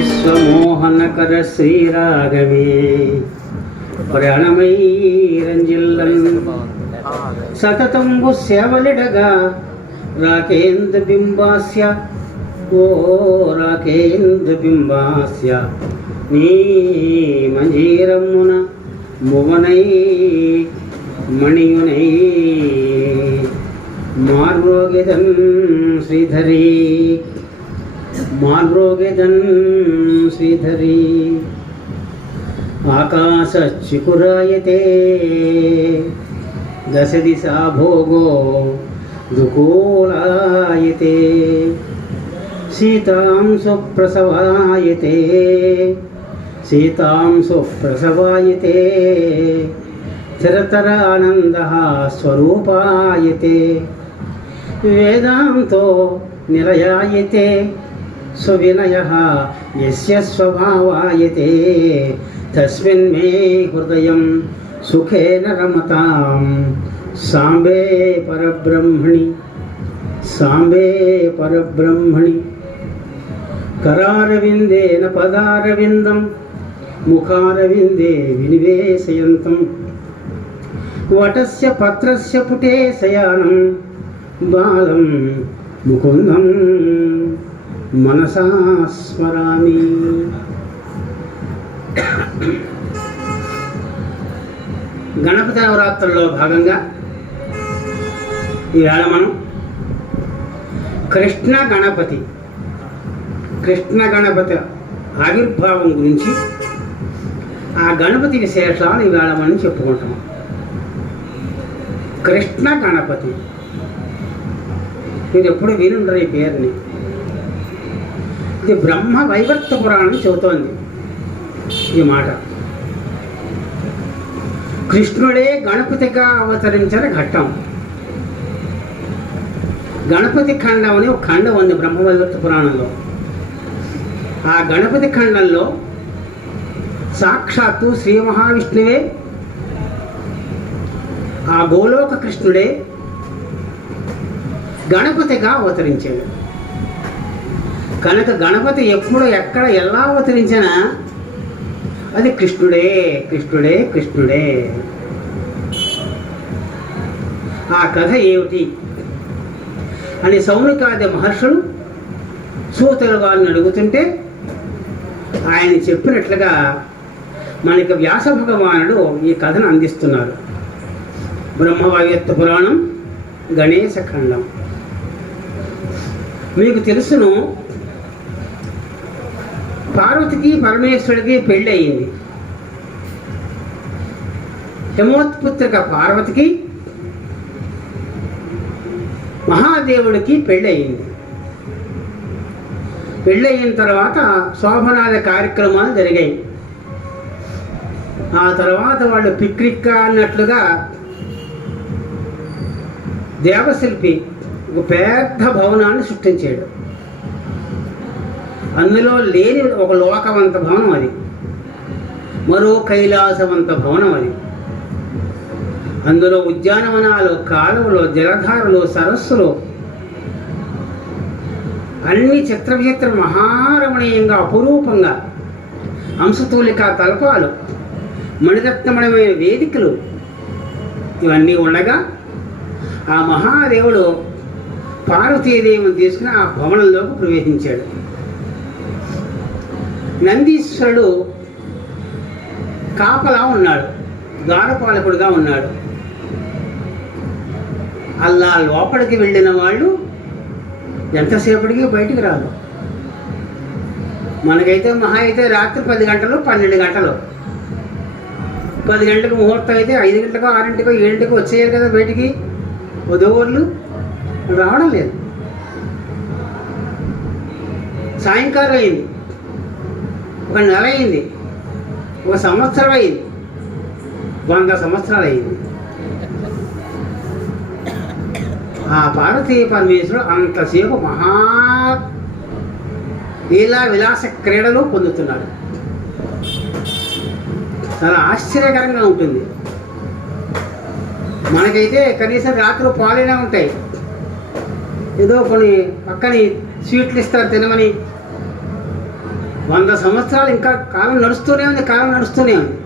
విశ్వమోహనకర శ్రీరాగమే ప్రాణమై రంజిల్లన్ సతతంబు సేవలిడగా రాకేందు బింబాస్య ఓ రాకేందు బింబాస్య నీ మంజీరమున మువనై మణియునై మార్రోగిదన్ శ్రీధరీ మార్రోగిదన్ శ్రీధరీ ఆకాశచికురాయతే దశ దిశా భోగో దుకూలాయతే సీతాం సుప్రసవాయతే సీతాం సుప్రసవాయతే చిరతరానందః స్వరూపాయతే వేదాంతో నిలయాయతే సువినయః యస్య స్వభావాయతే తస్మిన్ మే హృదయం సుఖేన రమతాం సాంబే పరబ్రహ్మణి సాంబే పరబ్రహ్మణి కరారవిందేన పదారవిందం ముఖారవిందే వినివేశయంతం వటస్య పత్రస్య పుటే శయానం బాలం ముకుందం మనసా స్మరామి. గణపతి నవరాత్రుల్లో భాగంగా ఈవేళ మనం కృష్ణ గణపతి ఆవిర్భావం గురించి ఆ గణపతి విశేషాలు ఈవేళ మనం చెప్పుకుంటాం. కృష్ణ గణపతి మీరు ఎప్పుడు వినుండరు ఈ పేరుని. ఇది బ్రహ్మ వైవర్త పురాణం చెబుతోంది ఈ మాట. కృష్ణుడే గణపతిగా అవతరించిన ఘట్టం. గణపతి ఖండం అని ఒక ఖండం ఉంది బ్రహ్మ వైవర్త పురాణంలో. ఆ గణపతి ఖండంలో సాక్షాత్తు శ్రీ మహావిష్ణువే ఆ గోలోక కృష్ణుడే గణపతిగా అవతరించాడు. కనుక గణపతి ఎప్పుడు ఎక్కడ ఎలా అవతరించినా అది కృష్ణుడే కృష్ణుడే కృష్ణుడే. ఆ కథ ఏమిటి అని సౌనకాది మహర్షులు సూతుల వారిని అడుగుతుంటే ఆయన చెప్పినట్లుగా మనకి వ్యాస భగవానుడు ఈ కథను అందిస్తున్నారు. బ్రహ్మవైవర్త పురాణం గణేశ ఖండం. మీకు తెలుసును, పార్వతికి పరమేశ్వరుడికి పెళ్ళి అయింది. హిమోత్పుత్రిక పార్వతికి మహాదేవుడికి పెళ్ళి అయింది. పెళ్ళయిన తర్వాత శోభనాద కార్యక్రమాలు జరిగాయి. ఆ తర్వాత వాళ్ళు పిక్నిక్ అన్నట్లుగా దేవశిల్పి ఒక పెద్ద భవనాన్ని సృష్టించాడు. అందులో లేని ఒక లోకవంత భవనం అది, మరో కైలాసవంత భవనం అది. అందులో ఉద్యానవనాలు, కాలువలు, జలధారలు, సరస్సులు అన్ని చిత్రవిచిత్ర మహారమణీయంగా అపురూపంగా, హంసతూలిక తల్పాలు, మణిరత్నమణమైన వేదికలు ఇవన్నీ ఉండగా ఆ మహాదేవుడు పార్వతీదేవిని తీసుకుని ఆ భవనంలోకి ప్రవేశించాడు. నందీశ్వరుడు కాపలా ఉన్నాడు, ద్వారపాలకుడుగా ఉన్నాడు. అలా లోపలికి వెళ్ళిన వాళ్ళు ఎంతసేపటికి బయటికి రాదు. మనకైతే మహా అయితే రాత్రి 10 గంటలు 12 గంటలు, 10 గంటలకు ముహూర్తం అయితే 5 గంటలకో 6 7 వచ్చేయారు కదా బయటికి. ఉదయవర్లు రావడం లేదు. సాయంకాలం అయింది, 1 నెల అయింది, 1 సంవత్సరం అయింది, 100 సంవత్సరాలు అయింది. ఆ పార్వతీ పరమేశ్వరుడు అంతసేపు మహా లీలా విలాస క్రీడలు పొందుతున్నాడు. చాలా ఆశ్చర్యకరంగా ఉంటుంది. మనకైతే కనీసం రాత్రి పాలైనా ఉంటాయి, ఏదో కొన్ని పక్కని స్వీట్లు ఇస్తారు తినమని. 100 సంవత్సరాలు ఇంకా కాలం నడుస్తూనే ఉంది.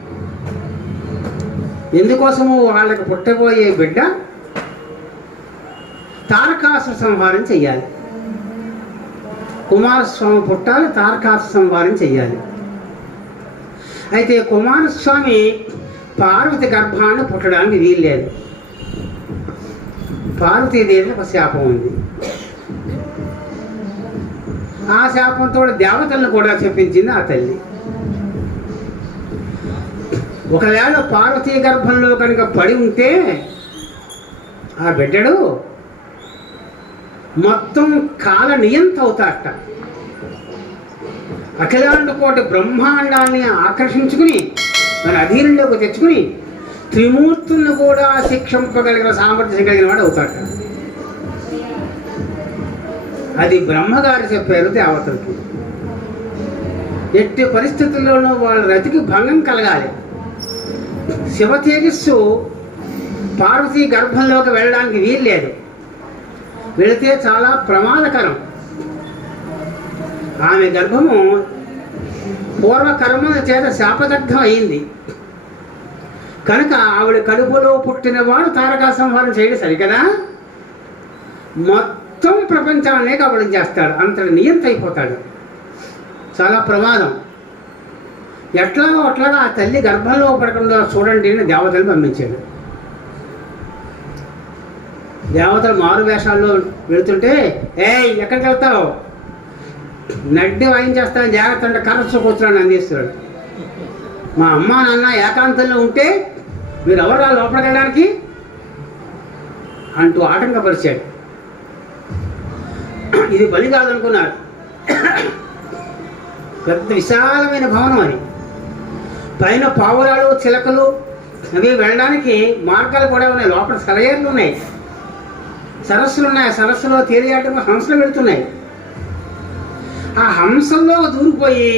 ఎందుకోసము వాళ్ళకి పుట్టబోయే బిడ్డ తారకాసుర సంహారం చెయ్యాలి. కుమారస్వామి పుట్టాలి, తారకాసుర సంహారం చెయ్యాలి. అయితే కుమారస్వామి పార్వతి గర్భాన్ని పుట్టడానికి వీల్లేదు. పార్వతీదేవి ఒక శాపం ఉంది. ఆ శాపంతో దేవతలను కూడా చెప్పించింది ఆ తల్లి. ఒకవేళ పార్వతీ గర్భంలో కనుక పడి ఉంటే ఆ బిడ్డడు మొత్తం కాల నియంత అవుతాట. అఖిలాండ కోటి బ్రహ్మాండాన్ని ఆకర్షించుకుని మన అధీనంలోకి తెచ్చుకుని త్రిమూర్తులను కూడా శిక్షింపగలిగిన సామర్థ్యం కలిగిన వాడు అవుతాడు. అది బ్రహ్మగారు చెప్పారు దేవతలకి. ఎట్టి పరిస్థితుల్లోనూ వాళ్ళ రతికి భంగం కలగాలి. శివ తేజస్సు పార్వతీ గర్భంలోకి వెళ్ళడానికి వీల్లేదు. వెళితే చాలా ప్రమాదకరం. ఆమె గర్భము పూర్వకర్మల చేత శాపదగ్ధం అయింది కనుక ఆవిడ కడుపులో పుట్టినవాడు తారకా సంహారం చేయడం సరికదా, మొత్తం ప్రపంచాన్నే కబళం చేస్తాడు. అంతటి నియంత అయిపోతాడు. చాలా ప్రమాదం. ఎట్లాగో అట్లాగా ఆ తల్లి గర్భంలో పడకుండా చూడండి అని దేవతలు పంపించాడు. దేవతలు మారు వేషాల్లో వెళుతుంటే ఎక్కడికి వెళ్తావు, నడ్డి వాయించేస్తాను జాగ్రత్త అంటే కరచు కూర్చోని అందిస్తాడు. మా అమ్మ నాన్న ఏకాంతంలో ఉంటే మీరు ఎవరు లోపలికి వెళ్ళడానికి అంటూ ఆటంకపరిచాడు. ఇది బలి కాదనుకున్నారు. పెద్ద విశాలమైన భవనం అది. పైన పావురాలు చిలకలు అవి వెళ్ళడానికి మార్గాలు కూడా ఉన్నాయి. లోపల సెలయేర్లు ఉన్నాయి, సరస్సులు ఉన్నాయి. ఆ సరస్సులో తేలియాటం హంసలు వెళుతున్నాయి. ఆ హంసల్లో దూరిపోయి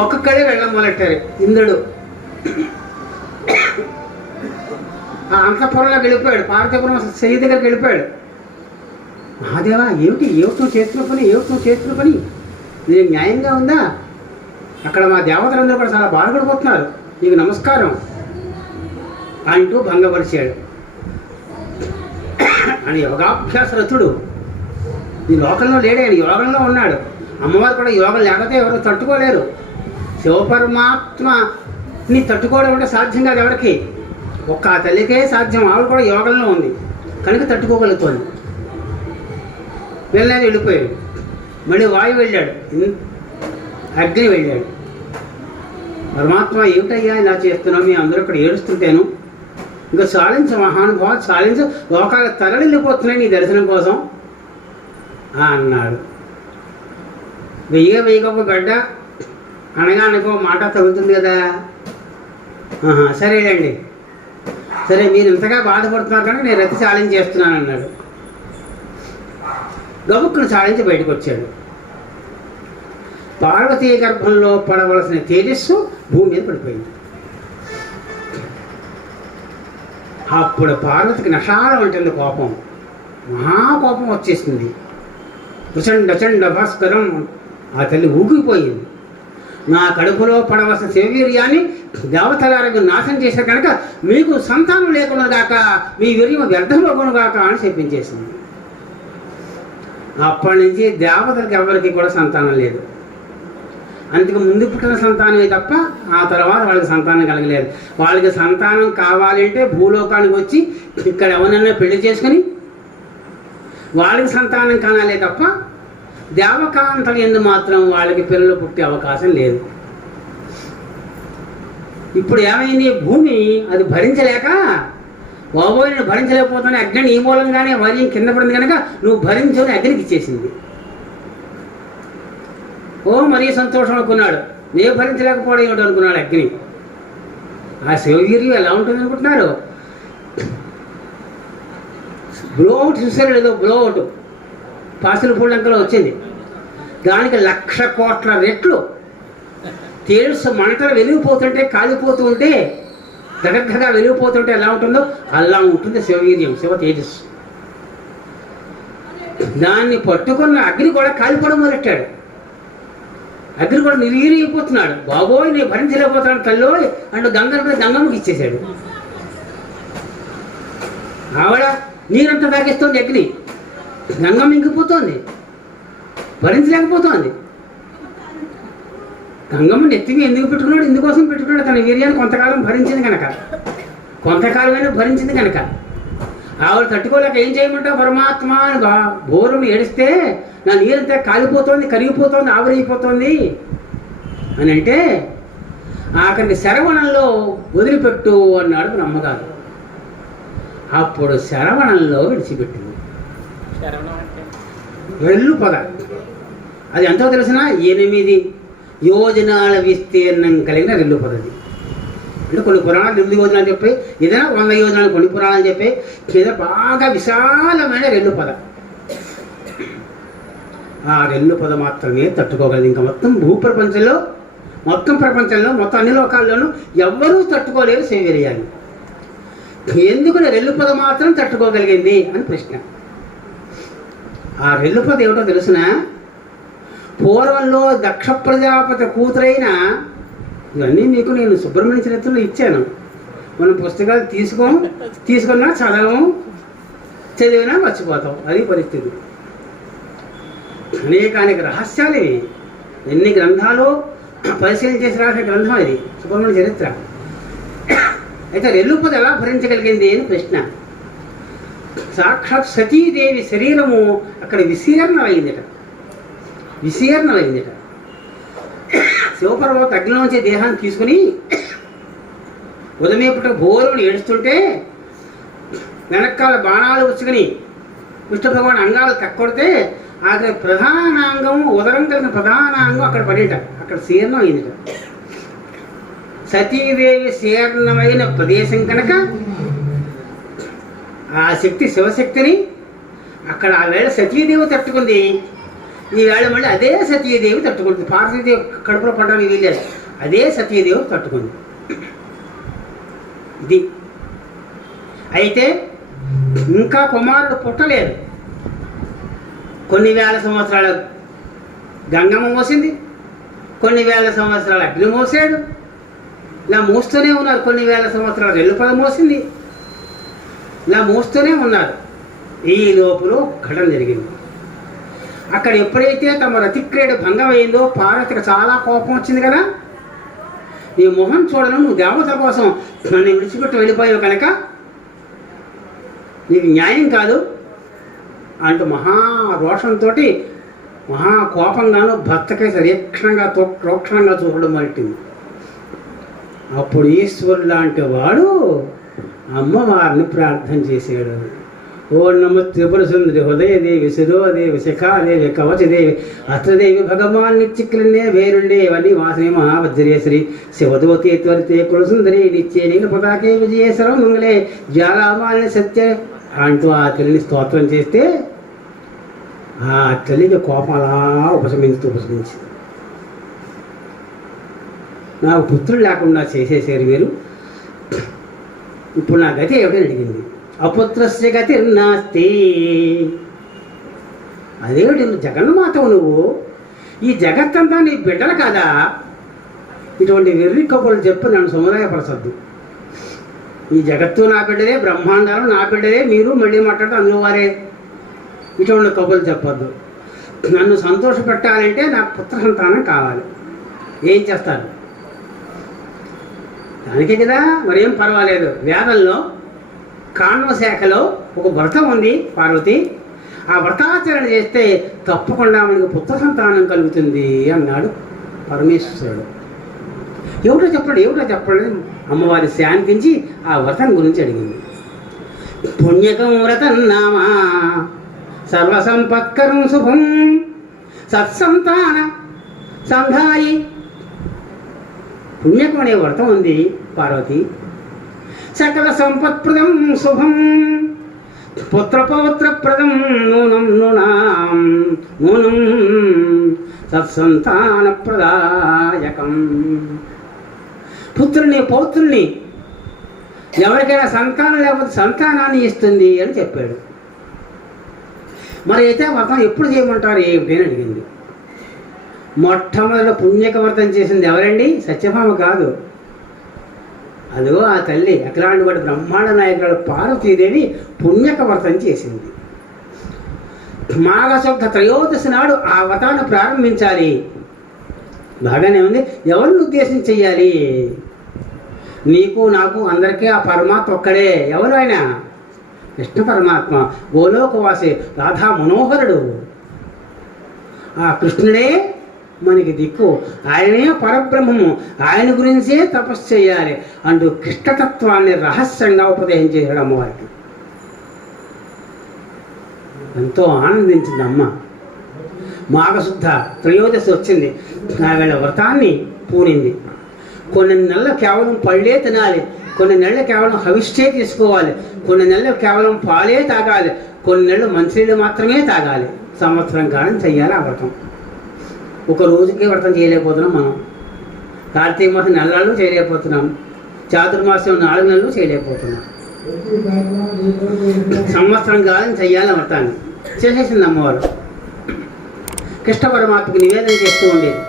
ఒక్కొక్కడే వెళ్ళం మొదలెట్టారు. ఇంద్రుడు ఆ అంతఃపురంలో వెళ్ళిపోయాడు. పార్వతీపురం శని దగ్గరికి వెళ్ళిపోయాడు. మహాదేవా ఏమిటి నువ్వు చేస్తున్న పని ఇది న్యాయంగా ఉందా? అక్కడ మా దేవతలందరూ కూడా చాలా బాధపడిపోతున్నారు, నీకు నమస్కారం అంటూ భంగపరిచాడు. అని యోగాభ్యాస రథుడు. ఈ లోకంలో లేడే, ఆయన యోగంలో ఉన్నాడు. అమ్మవారు కూడా యోగం లేకపోతే ఎవరు తట్టుకోలేరు. శివపరమాత్మని తట్టుకోవడం అంటే సాధ్యం కాదు ఎవరికి, ఒక్క ఆ తల్లికే సాధ్యం. ఆవిడ కూడా యోగంలో ఉంది కనుక తట్టుకోగలుగుతోంది. వెళ్ళిపోయాడు. మళ్ళీ వాయువు వెళ్ళాడు, అగ్ని వెళ్ళాడు. పరమాత్మ ఏమిటయ్యా ఇలా చేస్తున్నావు, మీ అందరూ ఇక్కడ ఏడుస్తుంటేను, ఇంకా చాలించు మహానుభావ, చాలించు, లోకాలు తరలిపోతున్నాయి నీ దర్శనం కోసం అన్నాడు. వెయ్యకొక గడ్డ అనగా అనుకో మాట తగ్గుతుంది కదా. సరేనండి, సరే మీరు ఇంతగా బాధపడుతున్నారు కనుక నేను రతి చాలించేస్తున్నాను అన్నాడు. గబుక్కును చాలించి బయటకు వచ్చాడు. పార్వతీ గర్భంలో పడవలసిన తేజస్సు భూమి మీద పడిపోయింది. అప్పుడు పార్వతికి నషాలం ఉంటుంది కోపం, మహాకోపం వచ్చేసింది. ప్రచండ భాస్కరం. ఆ తల్లి ఊగిపోయింది. నా కడుపులో పడవలసిన శివవీర్యాన్ని దేవతలారకు నాశనం చేశారు కనుక మీకు సంతానం లేకుండా గాక, మీ వీర్యం వ్యర్థమగును గాక అని చెప్పించేసింది. అప్పటి నుంచి దేవతలకు ఎవరికి కూడా సంతానం లేదు. అందుకు ముందు పుట్టిన సంతానమే తప్ప ఆ తర్వాత వాళ్ళకి సంతానం కలగలేదు. వాళ్ళకి సంతానం కావాలంటే భూలోకానికి వచ్చి ఇక్కడ ఎవరైనా పెళ్లి చేసుకుని వాళ్ళకి సంతానం కనాలే తప్ప దేవకాంతలు ఎందు మాత్రం వాళ్ళకి పిల్లలు పుట్టే అవకాశం లేదు. ఇప్పుడు ఏమైంది, భూమి అది భరించలేక బాబోయ్ నేను భరించలేకపోతాను, అగ్ని నీ మూలంగానే వర్యం కింద పడింది కనుక నువ్వు భరించని అగ్నికి ఇచ్చేసింది. మరీ సంతోషం అనుకున్నాడు. నేను భరించలేకపోవడం ఏమిటో అనుకున్నాడు అగ్ని. ఆ శివగిరి ఎలా ఉంటుంది అనుకుంటున్నారు? బ్లోఅవుట్ చూసారు లేదో, బ్లోఅవుట్ పాసులు పూలంకలో వచ్చింది. దానికి 1,00,000 కోట్ల రెట్లు తేల్స్ మంటలు వెలిగిపోతుంటే, కాలిపోతూ ఉంటే, దగద్దగా వెలిగిపోతుంటే ఎలా ఉంటుందో అలా ఉంటుంది శివవీర్యం, శివ తేజస్సు. దాన్ని పట్టుకున్న అగ్ని కూడా కాలిపోవడం మొదలెట్టాడు. అగ్ని కూడా నిర్వీర్యపోతున్నాడు. బాబోయ్ నేను భరించలేకపోతున్నాను తల్లో అంటూ గంగమ్మకి ఇచ్చేశాడు. ఆవిడ నీరంతా తాగేస్తోంది అగ్ని, గంగమ్మ ఇంకిపోతోంది, భరించలేకపోతోంది. గంగమ్మ నెత్తికి ఎందుకు పెట్టుకున్నాడు? ఇందుకోసం పెట్టుకున్నాడు. తన వీర్యాన్ని కొంతకాలం భరించింది కనుక, కొంతకాలమైనా భరించింది కనుక. ఆవిడ తట్టుకోలేక ఏం చేయమంటావు పరమాత్మ అని బోరుని ఏడిస్తే, నా నీరంతా కాలిపోతోంది, కరిగిపోతోంది, ఆవిరైపోతోంది అని అంటే, ఆఖరికి శరవణంలో వదిలిపెట్టు అన్నాడు బ్రహ్మగారు. అప్పుడు శరవణంలో విడిచిపెట్టింది. రెల్లు పొద అది ఎంతో తెలిసిన 8 యోజనాల విస్తీర్ణం కలిగిన రెల్లు పొదది. అంటే కొన్ని పురాణాలు 8 యోజనాలు చెప్పి, ఏదైనా 100 యోజనాలు కొన్ని పురాణాలు చెప్పి, ఏదో బాగా విశాలమైన రెల్లు పొద. ఆ రెల్లు పొద మాత్రమే తట్టుకోగలదు. ఇంకా మొత్తం భూప్రపంచంలో, మొత్తం ప్రపంచంలో, మొత్తం అన్ని లోకాల్లోనూ ఎవ్వరూ తట్టుకోలేరు సేవేరియాలి. ఎందుకు రెల్లు పొద మాత్రం తట్టుకోగలిగింది అని ప్రశ్న. ఆ రెల్లు పొద ఏమిటో తెలుసిన, పూర్వంలో దక్ష ప్రజాపతి కూతురైన, ఇవన్నీ మీకు నేను సుబ్రహ్మణ్య చరిత్రలో ఇచ్చాను. మనం పుస్తకాలు తీసుకున్నా చదవము, చదివినా మర్చిపోతాం. అది పరిస్థితి. అనేక రహస్యాలు ఇవి. ఎన్ని గ్రంథాలు పరిశీలన చేసి రాసే గ్రంథం ఇది సుబ్రహ్మణ్య చరిత్ర. అయితే రెల్లు పొద ఎలా భరించగలిగింది అని ప్రశ్న. సాక్షాత్ సతీదేవి శరీరము అక్కడ విశీర్ణమైందిట. శివపర్వత అగ్నిలోంచి దేహాన్ని తీసుకుని ఉదమేపుట బోరుని ఏడుస్తుంటే, వెనకాల బాణాలు వచ్చుకుని విష్ణు భగవాన్ అంగాలు తక్కొడితే, అక్కడ ప్రధానాంగం, ఉదరం కలిగిన ప్రధానాంగం అక్కడ పడేట, అక్కడ శీర్ణం అయిందిట. సతీదేవి శీర్ణమైన ప్రదేశం కనుక ఆ శక్తి శివశక్తిని అక్కడ ఆ వేళ సతీదేవి తట్టుకుంది. ఈ వేళ మళ్ళీ అదే సతీదేవి తట్టుకుంటుంది. పార్వతీదేవి కడుపులో పడడానికి వీలేదు, అదే సతీదేవి తట్టుకుంది. ఇది అయితే ఇంకా కుమారుడు పుట్టలేదు. కొన్ని వేల సంవత్సరాల గంగమ్మ మోసింది, కొన్ని వేల సంవత్సరాల అగ్ని మోసాడు. ఇలా మోస్తూనే ఉన్నారు. కొన్ని వేల సంవత్సరాల రెల్లు పొద మోసింది. ఇలా మోస్తూనే ఉన్నారు. ఈ లోపులో ఘటన జరిగింది. అక్కడ ఎప్పుడైతే తమ రతిక్రీడ భంగం అయిందో పార్వతికి చాలా కోపం వచ్చింది కదా. నీ మొహం చూడను, నువ్వు దేవతల కోసం నన్ను విడిచిపెట్టి వెళ్ళిపోయావు కనుక నీకు న్యాయం కాదు అంటూ మహారోషంతో, మహాకోపంగాను భర్తకై రోక్షణంగా చూడడం మొదలెట్టింది. అప్పుడు ఈశ్వరుడు లాంటి వాడు అమ్మవారిని ప్రార్థన చేశాడు. ఓ నమ త్రిపుర సుందరి హృదయదేవి శిరోదేవి శిఖాదేవి కవచదేవి అస్త్రదేవి భగవాన్ నిత్యక్లన్నే వేరుండే వని వాసనే మహావజ్రేశ్వరి శివదోతే త్వరితే కులసుందరి నిత్యే నీల పతాకే విజయేశ్వరం మంగళే జ్వాలామాలిని సత్య అంటూ ఆ తల్లిని స్తోత్రం చేస్తే ఆ తల్లికి కోపం అలా ఉపశమించి, నాకు పుత్రులు లేకుండా చేసేసారు మీరు, ఇప్పుడు నా గతి ఏమిటని అడిగింది. అపుత్రస్య గతి నాస్తి. అదేమిటి, జగన్మాతవు నువ్వు, ఈ జగత్తంతా నీ బిడ్డలు కాదా? ఇటువంటి వెర్రి కబుర్లు చెప్పి నన్ను సముదాయపరచద్దు. ఈ జగత్తు నా బిడ్డలే, బ్రహ్మాండాలు నా బిడ్డలే, మీరు మళ్ళీ మాట్లాడితే అందులో వారే. ఇటువంటి కబుర్లు చెప్పొద్దు. నన్ను సంతోష పెట్టాలంటే నాకు పుత్ర సంతానం కావాలి. ఏం చేస్తారు? దానికే కదా, మరేం పర్వాలేదు. వేదంలో కాణ్వ శాఖలో ఒక వ్రతం ఉంది పార్వతి, ఆ వ్రతాచరణ చేస్తే తప్పకుండా మనకి పుత్ర సంతానం కలుగుతుంది అన్నాడు పరమేశ్వరుడు. ఏమిటో చెప్పండి అమ్మవారి శాంతించి ఆ వ్రతం గురించి అడిగింది. పుణ్యకం వ్రతం నామా సర్వసంపత్కరం శుభం సత్సంతాన సంధాయి. పుణ్యకం అనే వ్రతం ఉంది పార్వతి. సకల సంపత్ప్రదం శుభం పుత్రపౌత్రప్రదం నూనం సత్సంతాన ప్రదాయకం. పుత్రుని పౌత్రుల్ని ఎవరికైనా సంతానం లేకపోతే సంతానాన్ని ఇస్తుంది అని చెప్పాడు. మరి అయితే వ్రతం ఎప్పుడు చేయమంటారు ఏమిటి అని అడిగింది. మొట్టమొదటి పుణ్యక వ్రతం చేసింది ఎవరండి? సత్యభామ కాదు. అదో ఆ తల్లి అఖిలాంటి వాటి బ్రహ్మాండ నాయకురాలు పార్వతీదేవి పుణ్యక వ్రతం చేసింది. మాఘశుద్ధ త్రయోదశి నాడు ఆ వ్రతాన్ని ప్రారంభించాలి. బాగానే ఉంది. ఎవరిని ఉద్దేశించి చెయ్యాలి? నీకు నాకు అందరికీ ఆ పరమాత్మ ఒక్కడే. ఎవరు ఆయన? కృష్ణ పరమాత్మ, గోలోకవాసి, రాధా మనోహరుడు. ఆ కృష్ణుడే మనకి దిక్కు, ఆయనే పరబ్రహ్మము, ఆయన గురించే తపస్సు చేయాలి అంటూ కృష్ణతత్వాన్ని రహస్యంగా ఉపదేశం చేశాడు అమ్మవారికి. ఎంతో ఆనందించింది అమ్మ. మాఘశుద్ధ త్రయోదశి వచ్చింది, ఆవేళ వ్రతాన్ని పూరింది. కొన్ని నెలలు కేవలం పళ్ళే తినాలి, కొన్ని నెలలు కేవలం హవిష్టే తీసుకోవాలి, కొన్ని నెలలు కేవలం పాలే తాగాలి, కొన్ని నెలలు మంచినీళ్ళు మాత్రమే తాగాలి. సంవత్సరం కాలం చెయ్యాలి ఆ వ్రతం. ఒక రోజుకే వ్రతం చేయలేకపోతున్నాం మనం. కార్తీక మాసం నెలలు చేయలేకపోతున్నాం, చాతుర్మాసం 4 నెలలు చేయలేకపోతున్నాం. సంవత్సరం కాలం చెయ్యాలి వ్రతాన్ని. చేసేసింది అమ్మవారు. కృష్ణ పరమాత్మకి నివేదన చేస్తూ ఉండేది.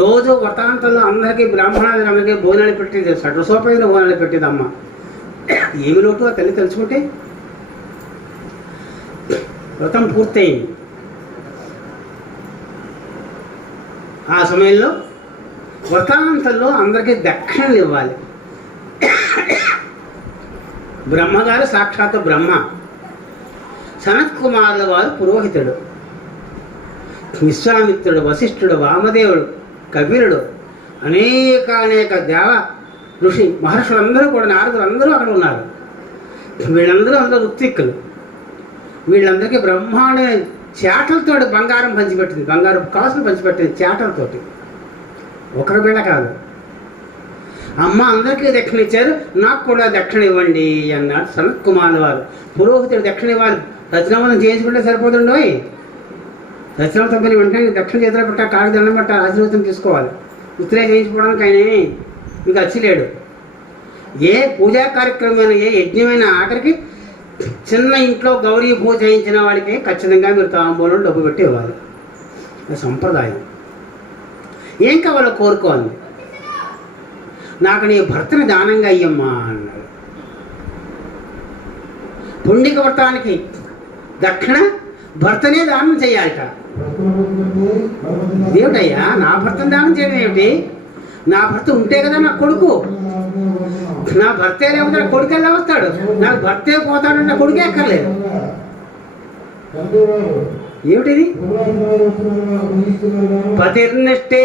రోజు వ్రతాంతంలో అందరికీ బ్రాహ్మణులందరికీ భోజనాలు పెట్టేది, షడ్రసోపేత భోజనాలు పెట్టేది అమ్మ. ఏమి లోటు ఆ తల్లి తెలుసుకుంటే. వ్రతం పూర్తయింది. ఆ సమయంలో వ్రతాంతంలో అందరికీ దక్షిణలు ఇవ్వాలి. బ్రహ్మగారు సాక్షాత్ బ్రహ్మ, సనత్ కుమారుల వారు పురోహితుడు, విశ్వామిత్రుడు, వశిష్ఠుడు, వామదేవుడు, కపిలుడు, అనేక దేవ ఋషి మహర్షులందరూ కూడా, నారదులు అందరూ అక్కడ ఉన్నారు. అందరూ ఋత్విక్కులు. వీళ్ళందరికీ బ్రహ్మాండ చేటలతో బంగారం పంచిపెట్టింది, బంగారు కాసులు పంచిపెట్టింది చేటలతోటి. ఒకరి బిళ్ళ కాదు. అమ్మ అందరికీ దక్షిణ ఇచ్చారు, నాకు కూడా దక్షిణ ఇవ్వండి అన్నాడు సనత్ కుమార్ వారు. పురోహితుడు దక్షిణ ఇవ్వాలి. రచనామనం చేయించుకుంటే సరిపోతుండోయ్. రచన తప్పని వెంటనే దక్షిణ చేతులు పెట్టా, కాళ్ళ దండం పెట్టా, ఆశీర్వచనం తీసుకోవాలి. ఉత్తరే చేయించుకోవడానికి ఆయన మీకు అచ్చిలేడు. ఏ పూజా కార్యక్రమమైన, ఏ యజ్ఞమైన ఆఖరికి చిన్న ఇంట్లో గౌరీ పూజ చేయించిన వాడికి ఖచ్చితంగా మీరు తాంబూలం డబ్బు పెట్టి ఇవ్వాలి. అది సంప్రదాయం. ఏం కావాలో కోరుకోవాలి. నాకు నీ భర్తని దానంగా అయ్యమ్మా అన్నాడు. పుణ్యక వ్రతానికి దక్షిణ భర్తనే దానం చేయాలట. ఏమిటయ్యా నా భర్తను దానం చేయడం ఏమిటి? నా భర్త ఉంటే కదా నా కొడుకు. నా భర్తే లేకపోతే నా కొడుకు ఎలా వస్తాడు? నాకు భర్తే పోతాడు, నా కొడుకే ఎక్కర్లేదు. ఏమిటిది? పతిర్నష్టే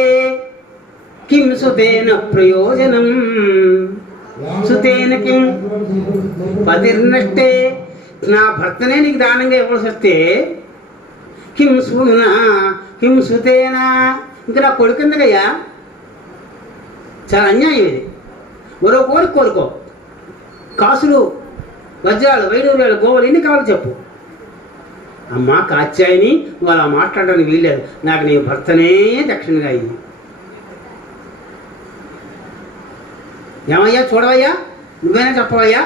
కిం సుతేన ప్రయోజనం, సుతేన కిం పతిర్నష్టే. నా భర్తనే నీకు దానంగా ఇవ్వాల్సి వస్తే కిం సూనా కిం సుతేనా, ఇంకా నా కొడుకు ఎందుకయ్యా? చాలా అన్యాయం ఇది. మరో కోరుకో. కాసులు, వజ్రాలు, వైడూర్యాలు, గోవులు ఎన్ని కావాలో చెప్పు. అమ్మ కాత్యాయని, నువ్వు అలా మాట్లాడడానికి వీల్లేదు. నాకు నీ భర్తనే దక్షిణగా అయ్యి. ఏమయ్యా చూడవయ్యా, నువ్వేనా చెప్పవయ్యా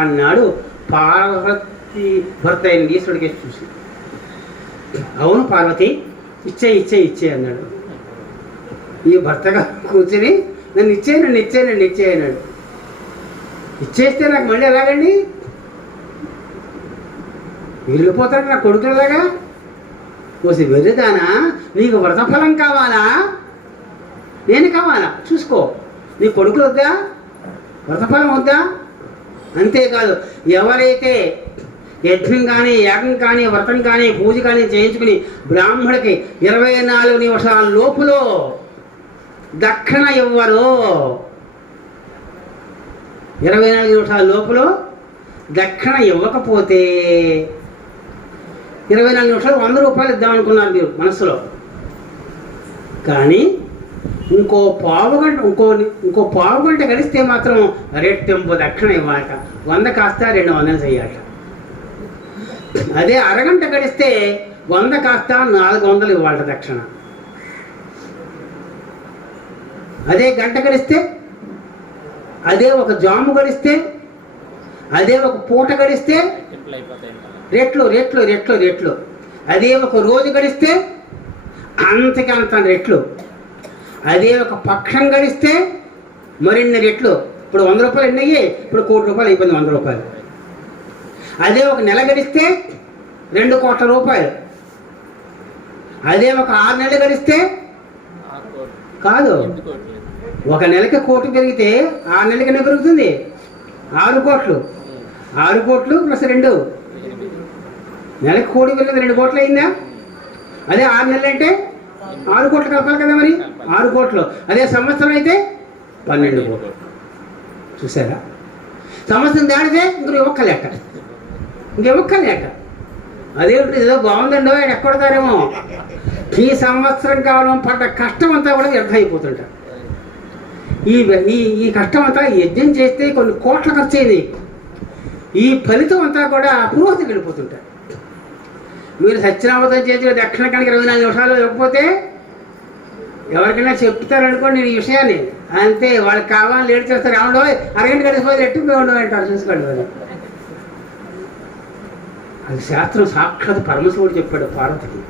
అన్నాడు పార్వతి భర్త అయిన ఈశ్వరుడికి చూసి. అవును పార్వతి, ఇచ్చే అన్నాడు. ఈ భర్తగా కూర్చుని నన్ను ఇచ్చే అన్నాడు. ఇచ్చేస్తే నాకు మళ్ళీ ఎలాగండి? వెళ్ళిపోతాడు నా కొడుకు ఎలాగా? కోసి వెర్రిదానా, నీకు వ్రతఫలం కావాలా? నేను కావాలా? చూసుకో. నీ కొడుకులు వద్దా? వ్రతఫలం వద్దా? అంతేకాదు, ఎవరైతే యజ్ఞం కానీ, యాగం కానీ, వ్రతం కానీ, పూజ కానీ చేయించుకుని బ్రాహ్మడికి 24 నిమిషాల లోపులో దక్షిణ ఇవ్వరు, 24 నిమిషాల లోపులో దక్షిణ ఇవ్వకపోతే 24 నిమిషాలు 100 రూపాయలు ఇద్దామనుకున్నారు మీరు మనసులో. కానీ ఇంకో పావు గంట గడిస్తే మాత్రం రెట్టింపు దక్షిణ ఇవ్వాలట. 100 కాస్త 200 చేయాలట. అదే అరగంట గడిస్తే 100 కాస్త 400 ఇవ్వాలట దక్షిణ. అదే గంట గడిస్తే, అదే ఒక జాము గడిస్తే, అదే ఒక పూట గడిస్తే రెట్లు. అదే ఒక రోజు గడిస్తే అంతకి అంత రెట్లు. అదే ఒక పక్షం గడిస్తే మరిన్ని రెట్లు. ఇప్పుడు 100 రూపాయలు ఎన్ని అయ్యాయి? ఇప్పుడు 1 కోటి రూపాయలు అయిపోయింది 100 రూపాయలు. అదే ఒక నెల గడిస్తే 2 కోట్ల రూపాయలు. అదే ఒక 6 నెలలు గడిస్తే కాదు, ఒక నెలకి 1 కోటి పెరిగితే 6 నెలలకి ఎన్ని పెరుగుతుంది? 6 కోట్లు. 6 కోట్లు ప్లస్ 2, నెలకి 1 కోటి పెరిగింది 2 కోట్లు అయిందా? అదే 6 నెలలు అంటే 6 కోట్లు కలపాలి కదా మరి, 6 కోట్లు. అదే సంవత్సరం అయితే 12 కోట్లు. చూసారా? సంవత్సరం దాడితే ఇంకెొక్కలేక అదేమిటి ఏదో బాగుందండి ఆయన ఎక్కడతారేమో. ఈ సంవత్సరం కాలం పడ్డ కష్టం అంతా కూడా వ్యర్థం అయిపోతుంటారు. ఈ కష్టం అంతా యజ్ఞం చేస్తే కొన్ని కోట్ల ఖర్చు అయింది. ఈ ఫలితం అంతా కూడా అపురోహితం వెళ్ళిపోతుంటారు. మీరు సత్యనామతం చేసి దక్షిణ కనుక 24 నిమిషాలు ఇవ్వకపోతే ఎవరికైనా చెప్తారనుకోండి నేను ఈ విషయాన్ని, అంతే. వాళ్ళకి కావాలని లేట్ చేస్తారు. ఏమండో అరగంట గడిచిపోయి ఎట్టుకుపోయి ఉండవు అంటారు. చూసుకోండి మరి. అది శాస్త్రం సాక్షాత్ పరమశివుడు చెప్పాడు పార్వతికి.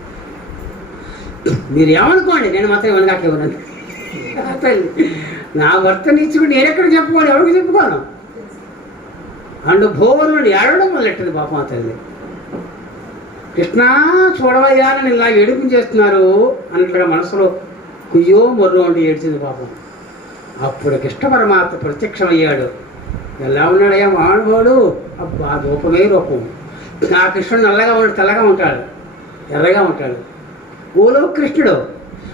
మీరు ఏమనుకోండి, నేను మాత్రం ఇవ్వనుగాక ఇవ్వనండి. నా భర్తని ఇచ్చుకుని నేను ఎక్కడ చెప్పుకోను, ఎవరికి చెప్పుకోను అండ్ భోవను ఏడవడం మొదలెట్టదు పాపం ఆ తల్లి. కృష్ణ చూడవయ్యా అని ఇలా ఏడిపించేస్తున్నారు అన్నట్లుగా మనసులో కుయ్యో మొర్రో అంటే ఏడ్చింది పాపం. అప్పుడు కృష్ణ పరమాత్మ ప్రత్యక్షమయ్యాడు. ఎలా ఉన్నాడయ్యా మానవుడు? అబ్బా రూపమే రూపం. ఆ కృష్ణుడు నల్లగా ఉంటాడు, తెల్లగా ఉంటాడు, ఎర్రగా ఉంటాడు. గోలోక కృష్ణుడు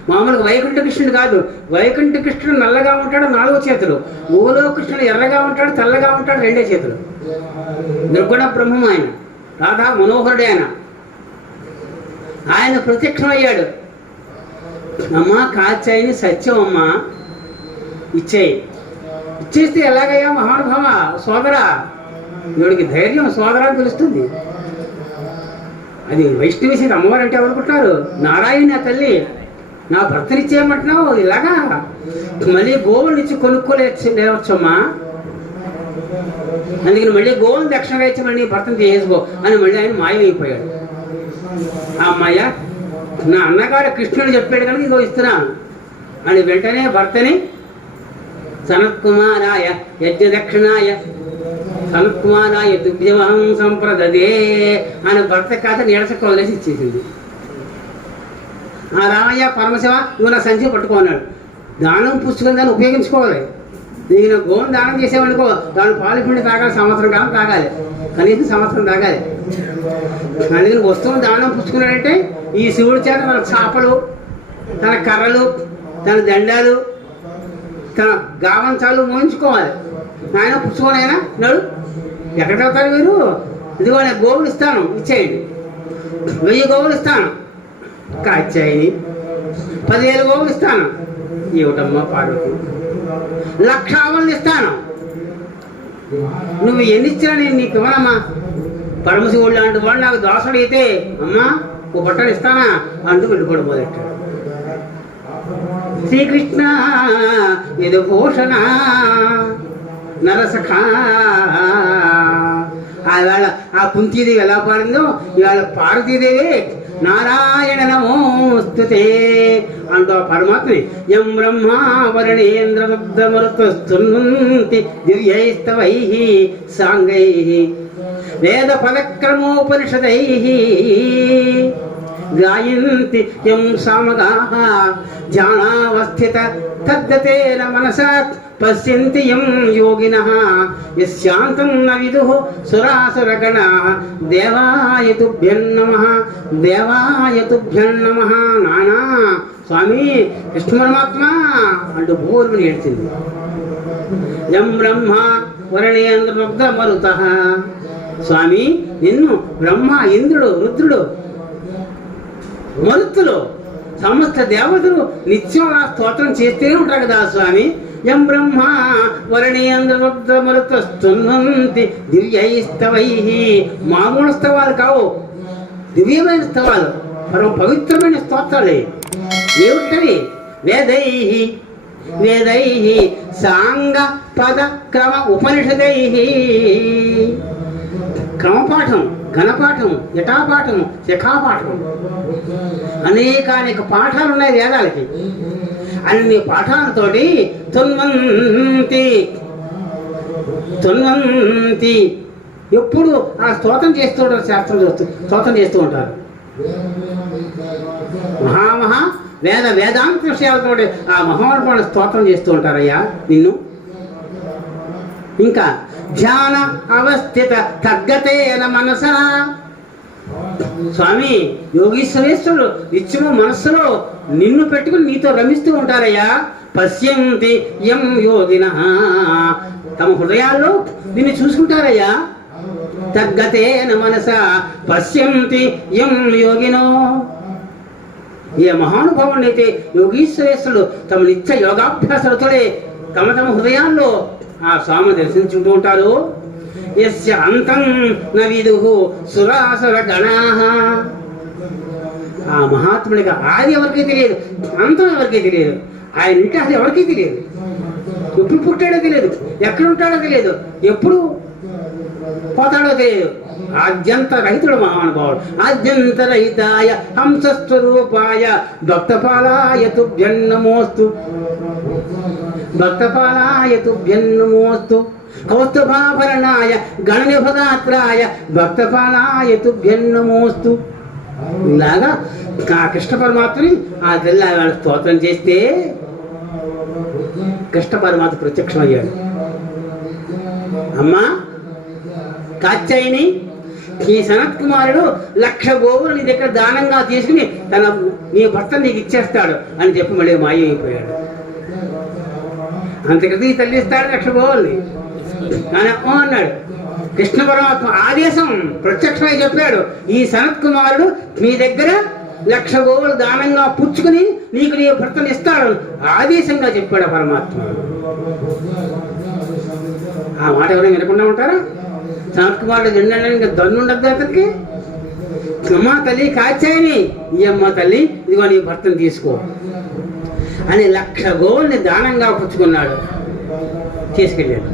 మామూలుగా వైకుంఠ కృష్ణుడు కాదు. వైకుంఠ కృష్ణుడు నల్లగా ఉంటాడు, 4 చేతులు. గోలోక కృష్ణుడు ఎర్రగా ఉంటాడు, తెల్లగా ఉంటాడు, 2 చేతులు. నిర్గుణ బ్రహ్మం ఆయన, రాధా మనోహరుడే ఆయన. ఆయన ప్రత్యక్షమయ్యాడు. అమ్మ కాచాయిని సత్యం అమ్మ ఇచ్చేస్తే ఎలాగయ్యా మహానుభావ సోదరా? వీడికి ధైర్యం సోదరా అని తెలుస్తుంది. అది వైష్ణవి అమ్మవారు అంటే ఎవరుకుంటున్నారు? నారాయణ తల్లి. నా భర్తనిచ్చేయమంటున్నావు ఇలాగా? మళ్ళీ గోవులు ఇచ్చి లేవచ్చమ్మా. అందుకని మళ్ళీ గోవులు దక్షిణగా ఇచ్చి మళ్ళీ భర్తను చేసుకో అని మళ్ళీ ఆయన మాయమైపోయాడు. అమ్మాయ్య నా అన్నగారు కృష్ణుడు చెప్పాడు కనుక ఇగో ఇస్తున్నాను అని వెంటనే భర్తని సనత్కుమారాయ యజ్ఞదక్షిణాయ సనత్కుమారాయ దుగ్ధమహం సంప్రదదే అని భర్త కథ నీడసక్కవలేసి ఇచ్చేసింది. ఆ రామయ్య పరమశివ నువ్వు నా సంచి పట్టుకున్నాడు. దానం పుస్తకం దాన్ని ఉపయోగించుకోవాలి. నేను గోవును దానం చేసేవనుకో దాని పాలు పిండి తాగాలి, సంవత్సరం కాలం తాగాలి, కనీసం సంవత్సరం తాగాలి. అందుకని వస్తువులు దానం పుచ్చుకున్నాడంటే ఈ శివుడి చేత తన చాపలు, తన కర్రలు, తన దండాలు, తన గావంచాలు మోయించుకోవాలి. ఆయన పుచ్చుకోనైనా నడు ఎక్కడికి వెళ్తారు మీరు? ఇదిగో నేను గోవులు ఇస్తాను, ఇచ్చేయండి. 1000 గోవులు ఇస్తాను, కాచాయిని. 10,000 గోవులు ఇస్తాను, ఏమిటమ్మా పార్వతి. 1,00,000 ఆవులను ఇస్తాను, నువ్వు ఎన్ని ఇచ్చినా నేను నీకు ఇవ్వనమ్మా. పరమశివుడు లాంటి వాడు నాకు దోసడు అయితే అమ్మా 1 బట్టలు ఇస్తానా అంటూ వెళ్ళిపోవడం మొదలెట్టాడు. శ్రీకృష్ణ యదుభూషణ నరసఖా. ఇవాళ ఆ కుంతీదేవి ఎలా పాడిందో ఇవాళ పార్వతీదేవి నారాయణ నమోస్తుతే అంటూ ఆ పరమాత్మని యం బ్రహ్మా వరుణేంద్రమరుతస్తున్నంతి దివ్యైస్తవై సాంగై వేద పదక్రమోపనిషదై గాయంతి యం సామగాః ధ్యానావస్థిత తద్దతేన మనసా పశ్యంతి యం యోగినః యస్యాంతం న విదుః సురాసురగణాః దేవాయ తుభ్యం నమః దేవాయ తుభ్యం నమః. నానా స్వామి కృష్ణ పరమాత్మ అంటూ భూర్మని ఏడ్చింది. యం బ్రహ్మ వరుణేంద్ర మరుతః. స్వామి నిన్ను బ్రహ్మ, ఇంద్రుడు, రుద్రుడు, మరుత్తులు, సమస్త దేవతలు నిత్యం ఆ స్తోత్రం చేస్తూనే ఉంటారు కదా స్వామి. యం బ్రహ్మ వరుణేంద్ర మరుతస్తున్నంతి దివ్యైస్తవై. మామూలు స్తవాలు కావు, దివ్యమైన స్తవాలు, పరమ పవిత్రమైన స్తోత్రాలే. ఏమిటవి? వేదై వేదై సాంగ పద క్రమ ఉపనిషదై. క్రమపాఠం ఘనపాఠం, జటాపాఠం, శిఖాపాఠం, అనేక పాఠాలు ఉన్నాయి వేదాలకి. అన్ని పాఠాలతోటి తున్వంతి ఎప్పుడు ఆ స్తోత్రం చేస్తూ ఉంటారు. శాస్త్రం స్తోత్రం చేస్తూ ఉంటారు. మహా వేదాంత విషయాలతో ఆ మహానుభావుని స్తోత్రం చేస్తూ ఉంటారయ్యా నిన్ను. ఇంకా ధ్యాన అవస్థిత తగ్గతేన మనసా, స్వామి యోగీశ్వరేశ్వరుడు నిత్యము మనస్సులో నిన్ను పెట్టుకుని నీతో రమిస్తూ ఉంటారయ్యా. పశ్యంతి యం యోగిన, తమ హృదయాల్లో నిన్ను చూసుకుంటారయ్యా. తగ్గతేన మనస పశ్యంతి యం యోగినో, ఏ మహానుభావుని అయితే యోగీశ్వరేశ్వరుడు తమ నిత్య యోగాభ్యాసాలతోనే తమ హృదయాల్లో ఆ స్వామిని దర్శించుకుంటూ ఉంటారు. యస్య అంతం న విదుః సురాసుర గణాః, ఆ మహాత్ముడిగా ఆది ఎవరికీ తెలియదు, అంతం ఎవరికీ తెలియదు. ఆయన ఇంటి అది ఎవరికీ తెలియదు. ఎప్పుడు పుట్టాడో తెలియదు, ఎక్కడ ఉంటాడో తెలియదు, ఎప్పుడు పోతాడో తెలియదు. ఆద్యంత రహితుడు మహానుభావుడు. ఆద్యంత రహితాయ హంసస్వరూపాయ భక్తపాలాయ తుభ్యం నమోస్తు, భక్తపాలాయ తుభ్యం నమోస్తు, కౌస్తుభాభరణాయ గణనిభగాత్రాయ భక్తపాలాయ తుభ్యం నమోస్తు. ఇలాగా ఆ కృష్ణ పరమాత్మని ఆ తెల్లారి స్తోత్రం చేస్తే కృష్ణ పరమాత్మ ప్రత్యక్షమయ్యాడు. అమ్మా కాత్యాయని, ఈ సనత్ కుమారుడు 1,00,000 గోవులు నీ దగ్గర దానంగా తీసుకుని నీ భర్త నీకు ఇచ్చేస్తాడు అని చెప్పి మళ్ళీ మాయమైపోయాడు. అంతకృతి తల్లి ఇస్తాడు 1,00,000 గోవుల్ని అని అన్నాడు. కృష్ణ పరమాత్మ ఆదేశం ప్రత్యక్షమై చెప్పాడు, ఈ సనత్ కుమారుడు మీ దగ్గర 1,00,000 గోవులు దానంగా పుచ్చుకుని నీకు నీ భర్తను ఇస్తాడు ఆదేశంగా చెప్పాడు పరమాత్మ. ఆ మాట ఎవరైనా వినకుండా ఉంటారా? సనత్ కుమారుడు జెండడానికి దన్నుండద్దు అతనికి. అమ్మ తల్లి కాచాయని, ఈ అమ్మ తల్లి ఇదిగో నీ భర్తను తీసుకో అని 1,00,000 గోవుల్ని దానంగా పుచ్చుకున్నాడు, తీసుకెళ్ళాడు.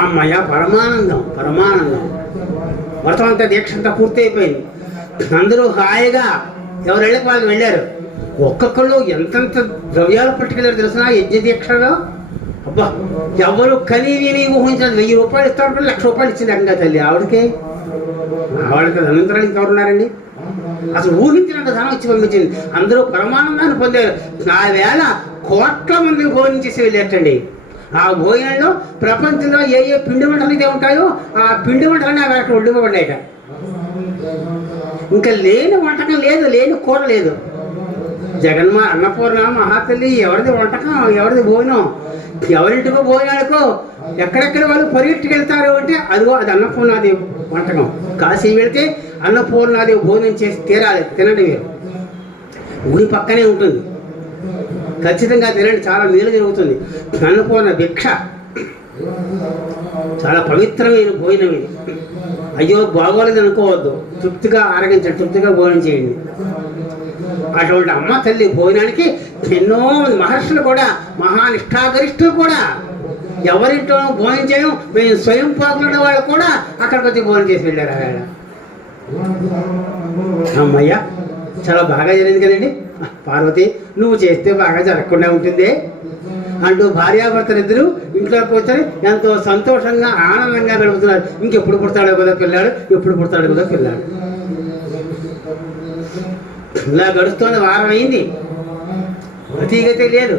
అమ్మయ్య పరమానందం. మొత్తం అంతా దీక్ష అంతా పూర్తి అయిపోయింది. అందరూ హాయిగా ఎవరెళ్ళకి వాళ్ళు వెళ్ళారు. ఒక్కొక్కళ్ళు ఎంతెంత ద్రవ్యాలు పట్టుకెళ్ళారు తెలిసిన యజ్ఞ దీక్షలో. అబ్బా ఎవరు కని విని ఊహించాలి. 1,000 రూపాయలు ఇస్తాడు, 1,00,000 రూపాయలు ఇచ్చింది అంగా తల్లి ఆవిడకి. ఆవిడకి అనంతరాలు ఇంకెవరున్నారండి? అసలు ఊహించినంత ధనం ఇచ్చి పంపించింది. అందరూ పరమానందాన్ని పొందారు. ఆ వేళ కోట్ల మంది భోజనం చేసి వెళ్ళేటండి. ఆ భోజనంలో ప్రపంచంలో ఏ ఏ పిండి వంటలు అయితే ఉంటాయో ఆ పిండి వంటలన్నీ అక్కడ వండుకోబడ్డాయట. ఇంకా లేని వంటకం లేదు, లేని కూర లేదు. అన్నపూర్ణ మహాతల్లి ఎవరిది వంటకం, ఎవరిది భోజనం, ఎవరింటికో భోజనానికో ఎక్కడెక్కడ వాళ్ళు పరిగెట్టుకెళ్తారు అంటే అదిగో అది అన్నపూర్ణాదేవి వంటకం. కాశీ వెళితే అన్నపూర్ణాదేవి భోజనం చేసి తీరాలి, తినండి మీరు. గుడి పక్కనే ఉంటుంది, ఖచ్చితంగా తినండి, చాలా మేలు జరుగుతుంది. అన్నపూర్ణ భిక్ష చాలా పవిత్రమైన భోజనం ఇది. అయ్యో బాగోలేదు అనుకోవద్దు, తృప్తిగా ఆరగించండి, తృప్తిగా భోజనం చేయండి. అటువంటి అమ్మ తల్లి భోజనానికి ఎన్నో మహర్షులు కూడా, మహానిష్ఠాగరిష్ఠులు కూడా ఎవరింట్లో భోజనం చేయడం, మేము స్వయం పాకులున్న వాళ్ళు కూడా అక్కడికి వచ్చి భోజనం చేసి వెళ్ళారు. ఆయన అమ్మయ్య చాలా బాగా జరిగింది కదండి. పార్వతి నువ్వు చేస్తే బాగా జరగకుండా ఉంటుంది అంటూ భార్యాభర్తలు ఇద్దరు ఇంట్లో కూర్చొని ఎంతో సంతోషంగా ఆనందంగా గడుపుతున్నారు. ఇంకెప్పుడు పుడతాడో కదా పిల్లాడు, ఎప్పుడు పుడతాడో కదా పిల్లాడు. ఇలా గడుస్తోంది. వారం అయింది, అతీగతే లేదు.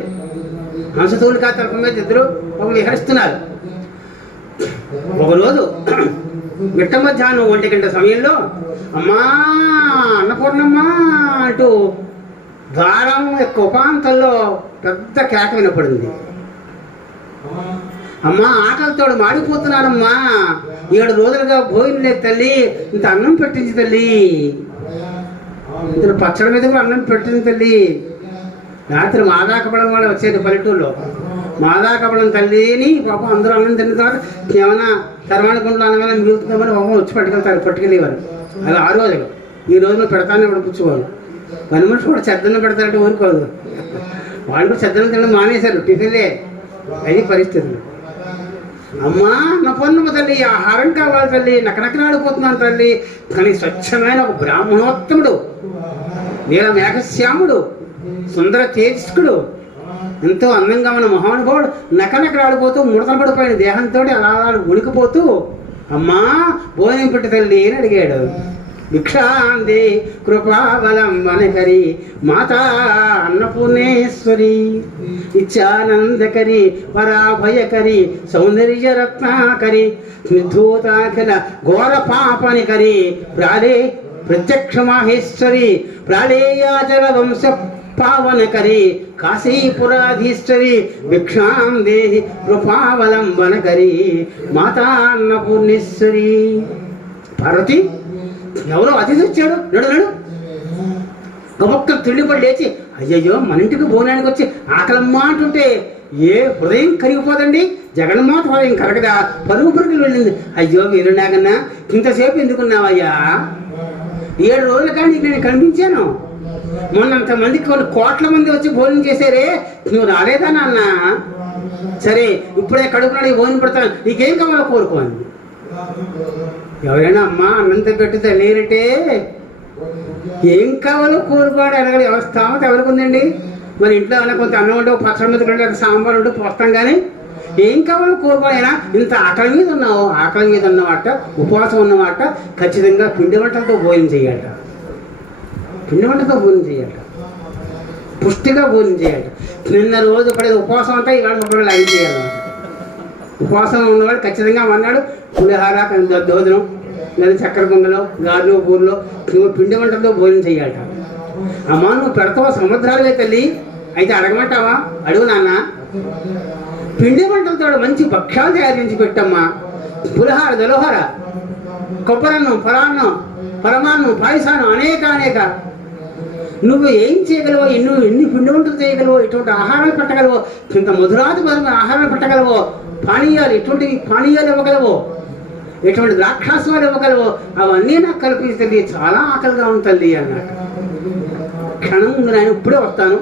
హంసతూలు కా తరపు మీద ఇద్దరు ఒక విహరిస్తున్నారు. ఒకరోజు మిట్ట మధ్యాహ్నం 1 గంట సమయంలో అమ్మా అన్నపూర్ణమ్మ అంటూ ద్వారం యొక్క ఉపాంతంలో పెద్ద కేక వినపడింది. అమ్మా ఆకలితో మాడిపోతున్నారమ్మా, 7 రోజులుగా భోజనం లేదు తల్లి, ఇంత అన్నం పెట్టించి తల్లి, ఇంత పచ్చడి మీద కూడా అన్నం పెట్టింది తల్లి. రాత్రి మాదాకపడం వాళ్ళు వచ్చేది పల్లెటూరులో. మాదాకపడం తల్లిని పాపం అందరూ అన్నం తిన్న తర్వాత ఏమైనా తర్వాణికుంటలో అనగానే మిగులుతుందామని పాపం వచ్చి పట్టుకెళ్ళేవారు. అలా 6 రోజులు. ఈ రోజున పెడతానే ఇప్పుడు పుచ్చుకోవాలి. పని మనిషి కూడా చెద్దన్న పెడతారంటే ఊరుకోదు. వాళ్ళు కూడా చెద్దన్న తినడం మానేశారు, టిఫిన్లే. అది పరిస్థితులు. అమ్మా నా పొన్నమ్మ తల్లి ఆహారం కావాలి తల్లి, నకనకలాడిపోతున్నాను తల్లి. కానీ స్వచ్ఛమైన ఒక బ్రాహ్మణోత్తముడు, నీల మేఘశ్యాముడు, సుందర తేజస్కుడు, ఎంతో అందంగా ఉన్న మహానుభావుడు నకనకలాడిపోతూ ముడతలు పడిపోయిన దేహంతో అలా ఉనికిపోతూ అమ్మా భోజనం పెట్టు తల్లి అని అడిగాడు. భిక్షాందే కృపావలంబనకరి మాతా అన్నపూర్ణేశ్వరి, నిత్యానందకరి పరాభయకరి సౌందర్యరత్నాకరి నిర్ధూతాఖిల ఘోర పాపనికరి ప్రాళే ప్రత్యక్ష మాహేశ్వరి ప్రాళేయాచల వంశ పావనకరి కాశీపురాధీశ్వరి భిక్షాం దేహి కృపావలంబనకరి మాతా అన్నపూర్ణేశ్వరి. పార్వతి ఎవరో అతిథి వచ్చాడు, నడు నడు. గొప్ప తుళ్ళిపడి లేచి అయ్యయ్యో మన ఇంటికి భోజనానికి వచ్చి ఆకలమ్మా అంటుంటే ఏ హృదయం కరిగిపోదండి. జగన్మాత హృదయం కరగదా, పరుగు పరుగులు వెళ్ళింది. అయ్యో వీరు నాగన్నా ఇంతసేపు ఎందుకున్నావయ్యా? 7 రోజుల కానీ నేను కనిపించాను. మొన్నంత మందికి కొన్ని కోట్ల మంది వచ్చి భోజనం చేశారే, నువ్వు రాలేదా నాన్న? సరే ఇప్పుడే కడుపునాడు భోజనం పెడతాను, నీకేం కావాలో కోరుకోండి. ఎవరైనా అమ్మా అన్నంత పెట్టుతా లేనట్టే ఏం కావాలో కోరుకోవడం అడగడం వ్యవస్థామత ఎవరికి ఉందండి? మరి ఇంట్లో ఏమైనా కొంత అన్నం ఉంటే పచ్చడి మీద కంటే సాంబార్ ఉంటే పోస్తాం, కానీ ఏం కావాలో కోరుకోవాలైనా ఇంత ఆకలి మీద ఉన్నావు, ఆకలి మీద ఉన్నమాట, ఉపవాసం ఉన్నమాట, ఖచ్చితంగా పిండి వంటలతో భోజనం చేయాలట, పిండి వంటతో భోజనం చేయాలట, పుష్టిగా భోజనం చేయాలట. నిన్న రోజు పడేది ఉపవాసం అంతా ఇవాళ ఒకవేళ అవి చేయాలన్నమాట. ఉపవాసం ఉన్నవాడు ఖచ్చితంగా అన్నాడు పులిహార దోదనం లేదా చక్కెర గుండలో గారెలు బూరెలో నువ్వు పిండి వంటలతో భోజనం చేయాలట. అమ్మా నువ్వు పెడతావా సముద్రాలే తల్లి, అయితే అడగమంటావా? అడుగు నాన్న. పిండి వంటలతో మంచి భక్ష్యాలు తయారు చేసి పెట్టమ్మా. పులిహార దలోహార కొబ్బరన్నం పరాన్నం పరమాన్నం పాయసాన్నం అనేక నువ్వు ఏం చేయగలవో, ఎన్ని పిండి వంటలు చేయగలవో, ఎటువంటి ఆహారాలు పెట్టగలవో, ఇంత మధురాది ఆహారాలు పెట్టగలవో, పానీయాలు ఎటువంటి పానీయాలు ఇవ్వగలవో, ఎటువంటి ద్రాక్షాస్వాలు ఇవ్వగలవో అవన్నీ నాకు కల్పిస్తుంది. చాలా ఆకలిగా ఉంటుంది అన్నట్టు. క్షణం ముందు నేను ఇప్పుడే వస్తాను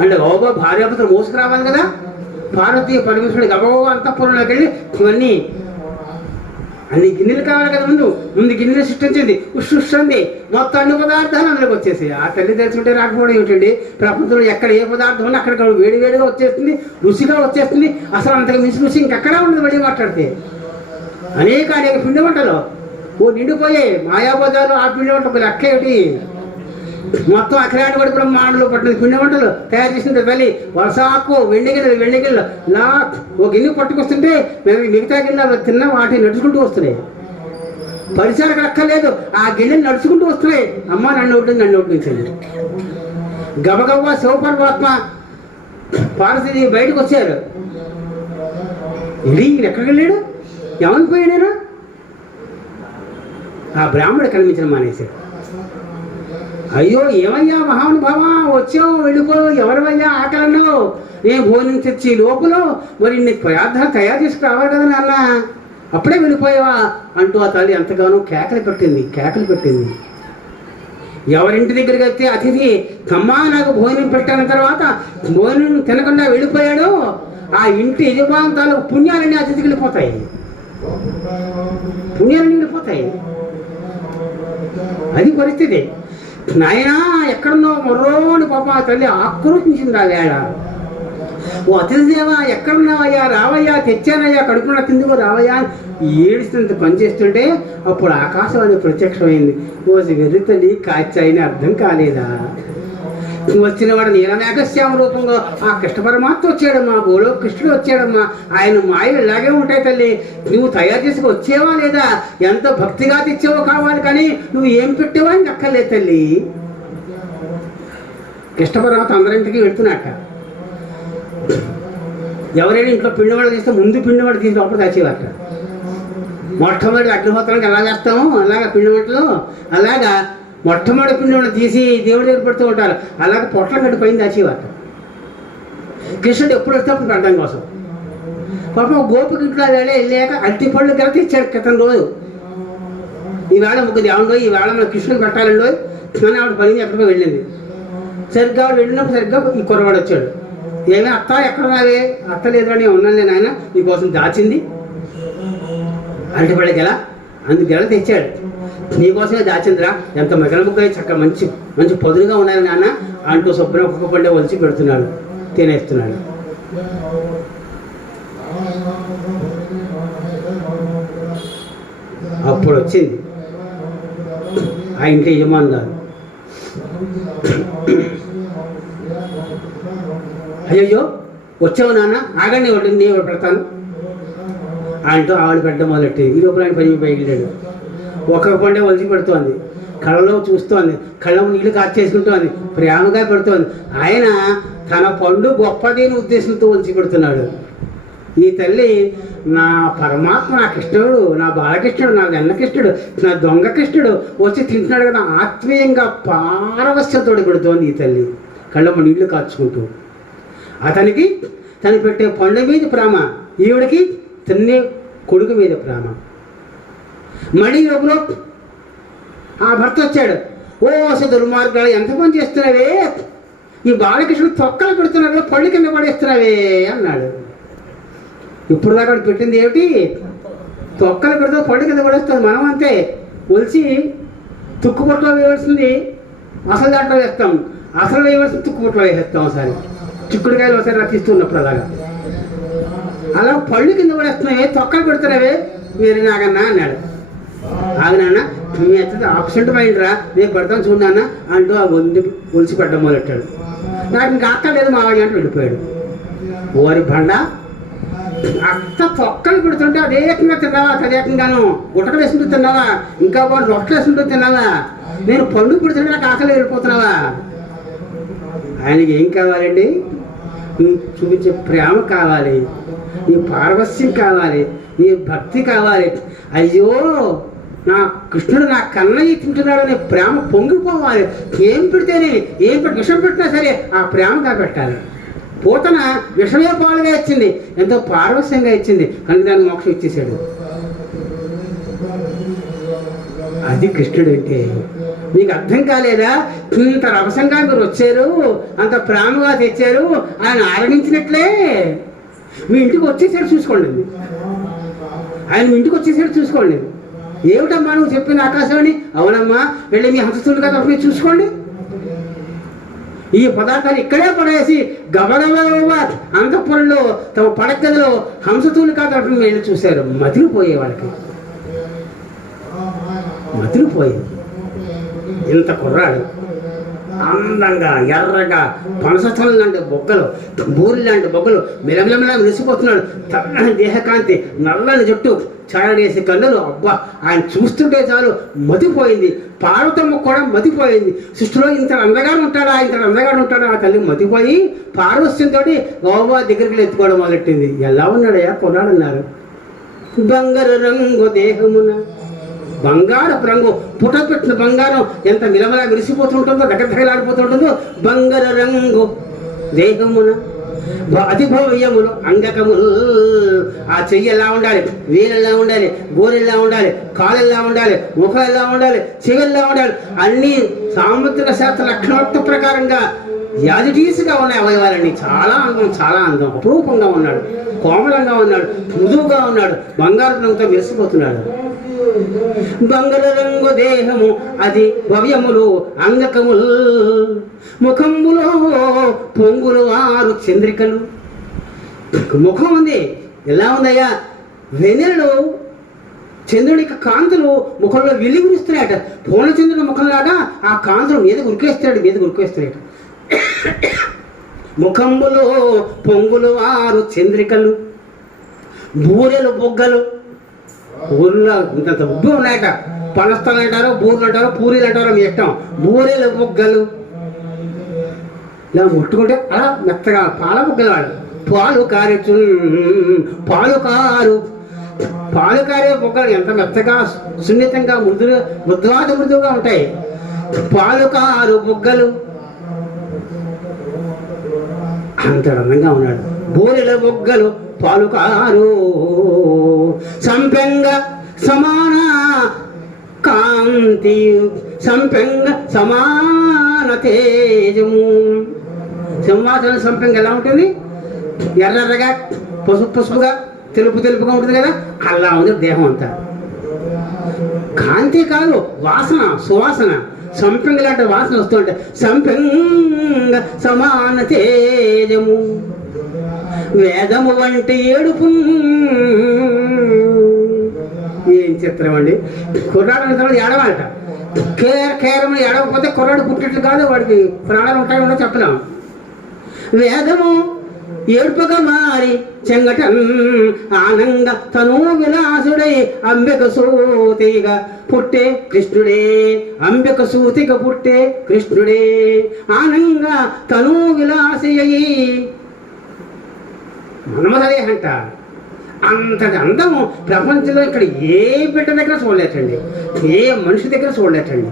అంటే ఓబా భార్యాభర్తలు మోసుకురావాలి కదా. పార్వతీయ పరమేశ్వరుడి గబగబా అంతఃపురంలోకి వెళ్ళి ఇవన్నీ అన్ని గిన్నెలు కావాలి కదా, ముందు గిన్నెలు సృష్టించింది, ఉష్టి మొత్తం అన్ని పదార్థాలు అందులోకి వచ్చేసి. ఆ తల్లి తెలుసుకుంటే రాకపోవడం ఏమిటండి? ప్రపంచంలో ఎక్కడ ఏ పదార్థం ఉన్నా అక్కడ వేడివేడిగా వచ్చేస్తుంది, రుచిగా వచ్చేస్తుంది. అసలు అంతకు మించి రుచి ఇంకెక్కడా ఉండదు. మళ్ళీ మాట్లాడితే అనేక పిండి వంటలు నిండిపోయాయి. మాయాబజారు ఆ పిండి వంట ఒక లెక్క ఏమిటి? మొత్తం అఖిలాంటి వాడి బ్రహ్మాండలో పట్టిన పిండి వంటలు తయారు చేసిన తల్లి వరసాకు వెండి గిన్నెలు ఇలా ఓ గిన్నె పట్టుకొస్తుంటే మేము మిగతా గిన్నె తిన్నా వాటిని నడుచుకుంటూ వస్తున్నాయి. పరిసరాలకు అక్కర్లేదు, ఆ గిన్నెలు నడుచుకుంటూ వస్తున్నాయి. అమ్మ నన్ను ఒడ్డించండి. గబగబా శివపరమాత్మ పార్వతీ బయటకు వచ్చారు. ఇది ఎక్కడికి వెళ్ళాడు? ఎవరికి పోయాడు? ఆ బ్రాహ్మడు కనిపించడం మానేశాడు. అయ్యో ఏమయ్యా మహానుభావ, వచ్చావు వెళ్ళిపోయావు, ఎవరివయ్యా ఆకలన్నావు, నేను భోజనం తెచ్చి లోపల మరి నీకు పదార్థాలు తయారు చేసుకు రావాలి కదా నాన్న, అప్పుడే వెళ్ళిపోయావా అంటూ ఆ తల్లి ఎంతగానో కేకలు పెట్టింది. ఎవరింటి దగ్గరికి వస్తే అతిథి అమ్మా నాకు భోజనం పెట్టిన తర్వాత భోజనం తినకుండా వెళ్ళిపోయాడు, ఆ ఇంటి యజమానులు పుణ్యాలన్నీ అతిథికి వెళ్ళిపోతాయి. అది పరిస్థితి. నాయనా ఎక్కడున్నావు మొర్రోని పాప ఆ తల్లి ఆక్రోశించింది. ఆ వేళ ఓ అతిథిదేవా ఎక్కడున్నావయ్యా, రావయ్యా, తెచ్చానయ్యా, కడుపున కిందకు రావయ్యా ఏడుస్తున్నంత పనిచేస్తుంటే అప్పుడు ఆకాశవాణి ప్రత్యక్షమైంది. ఓ వెర్రి తల్లి కాచాయని అర్థం కాలేదా? వచ్చిన వాడు నీలమేఘశ్యామ రూపంలో ఆ కృష్ణ పరమాత్మ వచ్చాడమ్మా, గోలో కృష్ణుడు వచ్చాడమ్మా. ఆయన మాయలు ఇలాగే ఉంటాయి తల్లి. నువ్వు తయారు చేసుకు వచ్చేవా లేదా, ఎంత భక్తిగా తెచ్చావో కావాలి, కానీ నువ్వు ఏం పెట్టావా అని దక్కర్లేదు తల్లి. కృష్ణ పరమాత్మ అందరింటికి వెళ్తున్నట్ట. ఎవరైనా ఇంట్లో పిండివాడ తీస్తే ముందు పిండివాడ తీసి లోపల దాచేవారట. మొట్టమొదటి అగ్నిహోత్రానికి ఎలా వేస్తాము అలాగా పిండి వంటలు, అలాగా మొట్టమొదటి పిండి వంట తీసి దేవుడి దగ్గర పెడుతూ ఉంటారు. అలాగే పొట్ల గడ్డి పైన దాచేవారట. కృష్ణుడు ఎప్పుడు వస్తే అప్పుడు పెట్టడం కోసం. పాపం గోపిక ఇంట్లో వెళ్ళాక అరటిపళ్ళు కలిసి ఇచ్చాడు క్రితం రోజు. ఈవేళ ముగ్గురు ఏమండో ఈవేళ మన కృష్ణుడికి పెట్టాలండో అని ఆవిడ పని ఎక్కడికో వెళ్ళింది. సరిగ్గా ఆవిడ వెళ్ళినప్పుడు సరిగ్గా ఈ కుర్రవాడు వచ్చాడు. ఏమే అత్త ఎక్కడ ఉన్నావే? అత్త లేదు అని ఉన్నాను నాయన, నీకోసం దాచింది అరటిపళ్ళకి ఎలా అందుకెలా తెచ్చాడు, నీకోసమే దాచిందిరా, ఎంత మిగల ముక్క చక్క మంచి మంచి పొదురుగా ఉన్నాయి నాన్న అంటూ శుభ్రం ఒక్కొక్క పండే ఒలిచి పెడుతున్నాడు, తినేస్తున్నాడు. అప్పుడు వచ్చింది ఆ ఇంటి యజమానురాలు. అయ్యో వచ్చావు నాన్న, ఆగండి ఒకటి నేను పెడతాను అంటూ ఆవిడ పెట్టడం మొదలెట్టి ఈ లోపల ఆయన పని బయలుదేరాడు. ఒక్కొక్క పండే ఒలిచి పెడుతోంది, కళ్ళలో చూస్తోంది, కళ్ళలో నీళ్లు కాచేసుకుంటోంది, ప్రేమగా పెడుతోంది. ఆయన తన పండు గొప్పది అని ఉద్దేశంతో ఒలిచి పెడుతున్నాడు. ఈ తల్లి నా పరమాత్మ, నా కృష్ణుడు, నా బాలకృష్ణుడు, నా వెన్నకృష్ణుడు, నా దొంగ కృష్ణుడు వచ్చి తింటున్నాడు కదా, ఆత్మీయంగా పారవస్యంతో పెడుతోంది ఈ తల్లి, కళ్ళమ్మ నీళ్లు కాచుకుంటూ. అతనికి తను పెట్టే పండు మీద ప్రేమ, ఈవిడికి తిన్నే కొడుకు మీద ప్రేమ. మళ్ళీ లోపల ఆ భర్త వచ్చాడు. ఓ దుర్మార్గాలు ఎంత పని చేస్తున్నావే, ఈ బాలకృష్ణుడు తొక్కలు పెడుతున్నావే, పళ్ళు కింద పడేస్తున్నావే అన్నాడు. ఇప్పుడు దాకా పెట్టింది ఏమిటి? తొక్కలు పెడతావు, పళ్ళు కింద పడేస్తుంది. మనం అంతే, ఒలిచి తుక్కుపొట్లో వేయాల్సింది అసలు దాంట్లో వేస్తాం, అసలు వేయవలసింది తుక్కుపొట్లో వేసేస్తాం. ఒకసారి చిక్కుడుకాయలు ఒకసారి రచిస్తున్నప్పుడు అలాగా అలా పళ్ళు కింద పడేస్తున్నావే, తొక్కలు పెడుతున్నావే మీరు నాగన్నా అన్నాడు. ఆగనన్నా మీ ఎత్త ఆబ్సెంట్ మైండ్రా, నేను పెడతాను చూడన్నా అంటూ ఆ ఒలిచి పెట్టడం మొదలెట్టాడు. నాకు ఇంకా అక్కర్లేదు మావాడి అంటే వెళ్ళిపోయాడు. ఓరి బండ, అత్త తొక్కలు పెడుతుంటే అదేకంగా తిన్నావా, తదేకంగాను గుట్టకలు వేసుకుంటూ తిన్నావా, ఇంకా వాడు రొట్టెలు వేసుకుంటూ తిన్నావా, నేను పండు పెడుతుంటే నాకు ఆకలి వెళ్ళిపోతున్నావా? ఆయనకి ఏం కావాలండి? నువ్వు చూపించే ప్రేమ కావాలి, నీ పారవస్యం కావాలి, నీ భక్తి కావాలి. అయ్యో నా కృష్ణుడు నా కన్నయ్య తింటున్నాడు అనే ప్రేమ పొంగిపోవాలి. ఏం పెడితేనే, విషం పెట్టినా సరే ఆ ప్రేమగా పెట్టాలి. పూతన విషమే పాలుగా ఇచ్చింది, ఎంతో పారవస్యంగా ఇచ్చింది, కనుక దాన్ని మోక్షం ఇచ్చేసాడు. అది కృష్ణుడు అంటే. మీకు అర్థం కాలేదా? ఇంత రభసంగా మీరు వచ్చారు, అంత ప్రేమగా తెచ్చారు, ఆయన ఆరగించినట్లే మీ ఇంటికి వచ్చేసాడు చూసుకోండి. ఆయన మీ ఇంటికి వచ్చేసాడు చూసుకోండి. ఏమిటమ్మా నువ్వు చెప్పిన ఆకాశవాణి? అవునమ్మా, వెళ్ళి మీ హంసతులుగా తప్ప చూసుకోండి. ఈ పదార్థాలు ఇక్కడే పడేసి గబగబా అంతఃపురంలో తమ పడగదిలో హంసతులుగా తప్ప వెళ్ళి చూశారు. మతిలిపోయే వాళ్ళకి మతిలిపోయేది. ఇంత కుర్రాడు అందంగా ఎర్రగా పనసతలు లాంటి బొగ్గలు, బూరి లాంటి బొగ్గలు, మిలమిలమిలా మెరిసిపోతున్నాడు. తెల్లని దేహకాంతి, నల్లని జుట్టు, చారడేసి కన్నులు. అబ్బా, ఆయన చూస్తుంటే చాలు మతిపోయింది. పార్వతమ్మ కూడా మతిపోయింది. సృష్టిలో ఇంత అందగాడు ఉంటాడా, ఇంత అందగాడు ఉంటాడా? ఆ తల్లి మతిపోయి పార్వస్యంతో గోవా దగ్గరికి ఎత్తుకోవడం మొదలెట్టింది. ఎలా ఉన్నాడయ్యా కొన్నాడన్నారు. బంగారు రంగు దేహమున, బంగారు రంగు, పుట పెట్టిన బంగారం ఎంత మిలమలా విరిసిపోతుంటుందో, దగ్గరలాడిపోతుంటుందో. బంగారు రంగు దేహమున అతి భవ్యములు అంగకములు. ఆ చెయ్యి ఎలా ఉండాలి, వేలు ఎలా ఉండాలి, గోరు ఎలా ఉండాలి, కాలు ఎలా ఉండాలి, ముఖం ఎలా ఉండాలి, చెవి ఎలా ఉండాలి, అన్ని సాముద్రిక శాస్త్ర లక్షణోక్త ప్రకారంగా యాజిటీసుగా ఉన్నాయి అవయవాలన్నీ. చాలా అందం, చాలా అందం, అపురూపంగా ఉన్నాడు, కోమలంగా ఉన్నాడు, మృదువుగా ఉన్నాడు, బంగారు రంగుతో మెరిసిపోతున్నాడు. బంగారు రంగు దేహము అది భవ్యములు అంగకములు, ముఖములో పొంగులు 6 చంద్రికలు. ముఖం ఉంది, ఎలా ఉందయ్యా? వెన్నెలలు చంద్రుడికి కాంతులు ముఖంలో వెలిగిస్తున్నాయట. పూర్ణచంద్రుడి ముఖంలాగా ఆ కాంతులు మీద గురికేస్తున్నాయట. ముఖంబులో పొంగులు 6 చంద్రికలు, బూరెలు బొగ్గలు. ఊర్లో ఇంత ఉబ్బు ఉన్నాయట. పనస్తలు అంటారో, బూరెలు అంటారో, పూరీలు అంటారో మీ ఇష్టం. బూరెలు బొగ్గలు ఇలా ముట్టుకుంటే అలా మెత్తగా పాల బొగ్గలు వాడు. పాలు కారే బొగ్గలు ఎంత మెత్తగా, సున్నితంగా, మృదువుగా ఉంటాయి. పాలు కారు బొగ్గలు. అంత అందంగా ఉన్నాడు. బూరెల బొగ్గలు పాలు కారు, సంపెంగ సమాన కాంతి, సంపెంగ సమాన తేజము. సింహాచలం సంపంగి ఎలా ఉంటుంది? ఎర్రగా పసుపుగా తెలుపుగా ఉంటుంది కదా, అలా ఉంది దేహం అంతా. కాంతి కాదు, వాసన, సువాసన. సంపంగి లాంటి వాసన వస్తుంటే సంపంగ సమాన తేజము వేదము వంటి ఏడుపు. ఏం చిత్రం అండి! కుర్రాడు అంటాడు ఏడవాలట. కేవలం ఏడవకపోతే కుర్రాడు పుట్టినట్లు కాదు, వాడికి ప్రాణాలు ఉంటాయో చెప్పలేము. వేదము ఏడుపుగా మారి చెంగటన్ ఆనంగ తను విలాసుడై అంబిక సూతిగా పుట్టే కృష్ణుడే. అంబిక సూతిగా పుట్టే కృష్ణుడే ఆనంగ తను విలాసి అయి మన్మథదే అంట. అంతటి అందము ప్రపంచంలో ఇక్కడ ఏ బిడ్డ దగ్గర చూడలేటండి, ఏ మనిషి దగ్గర చూడలేటండి.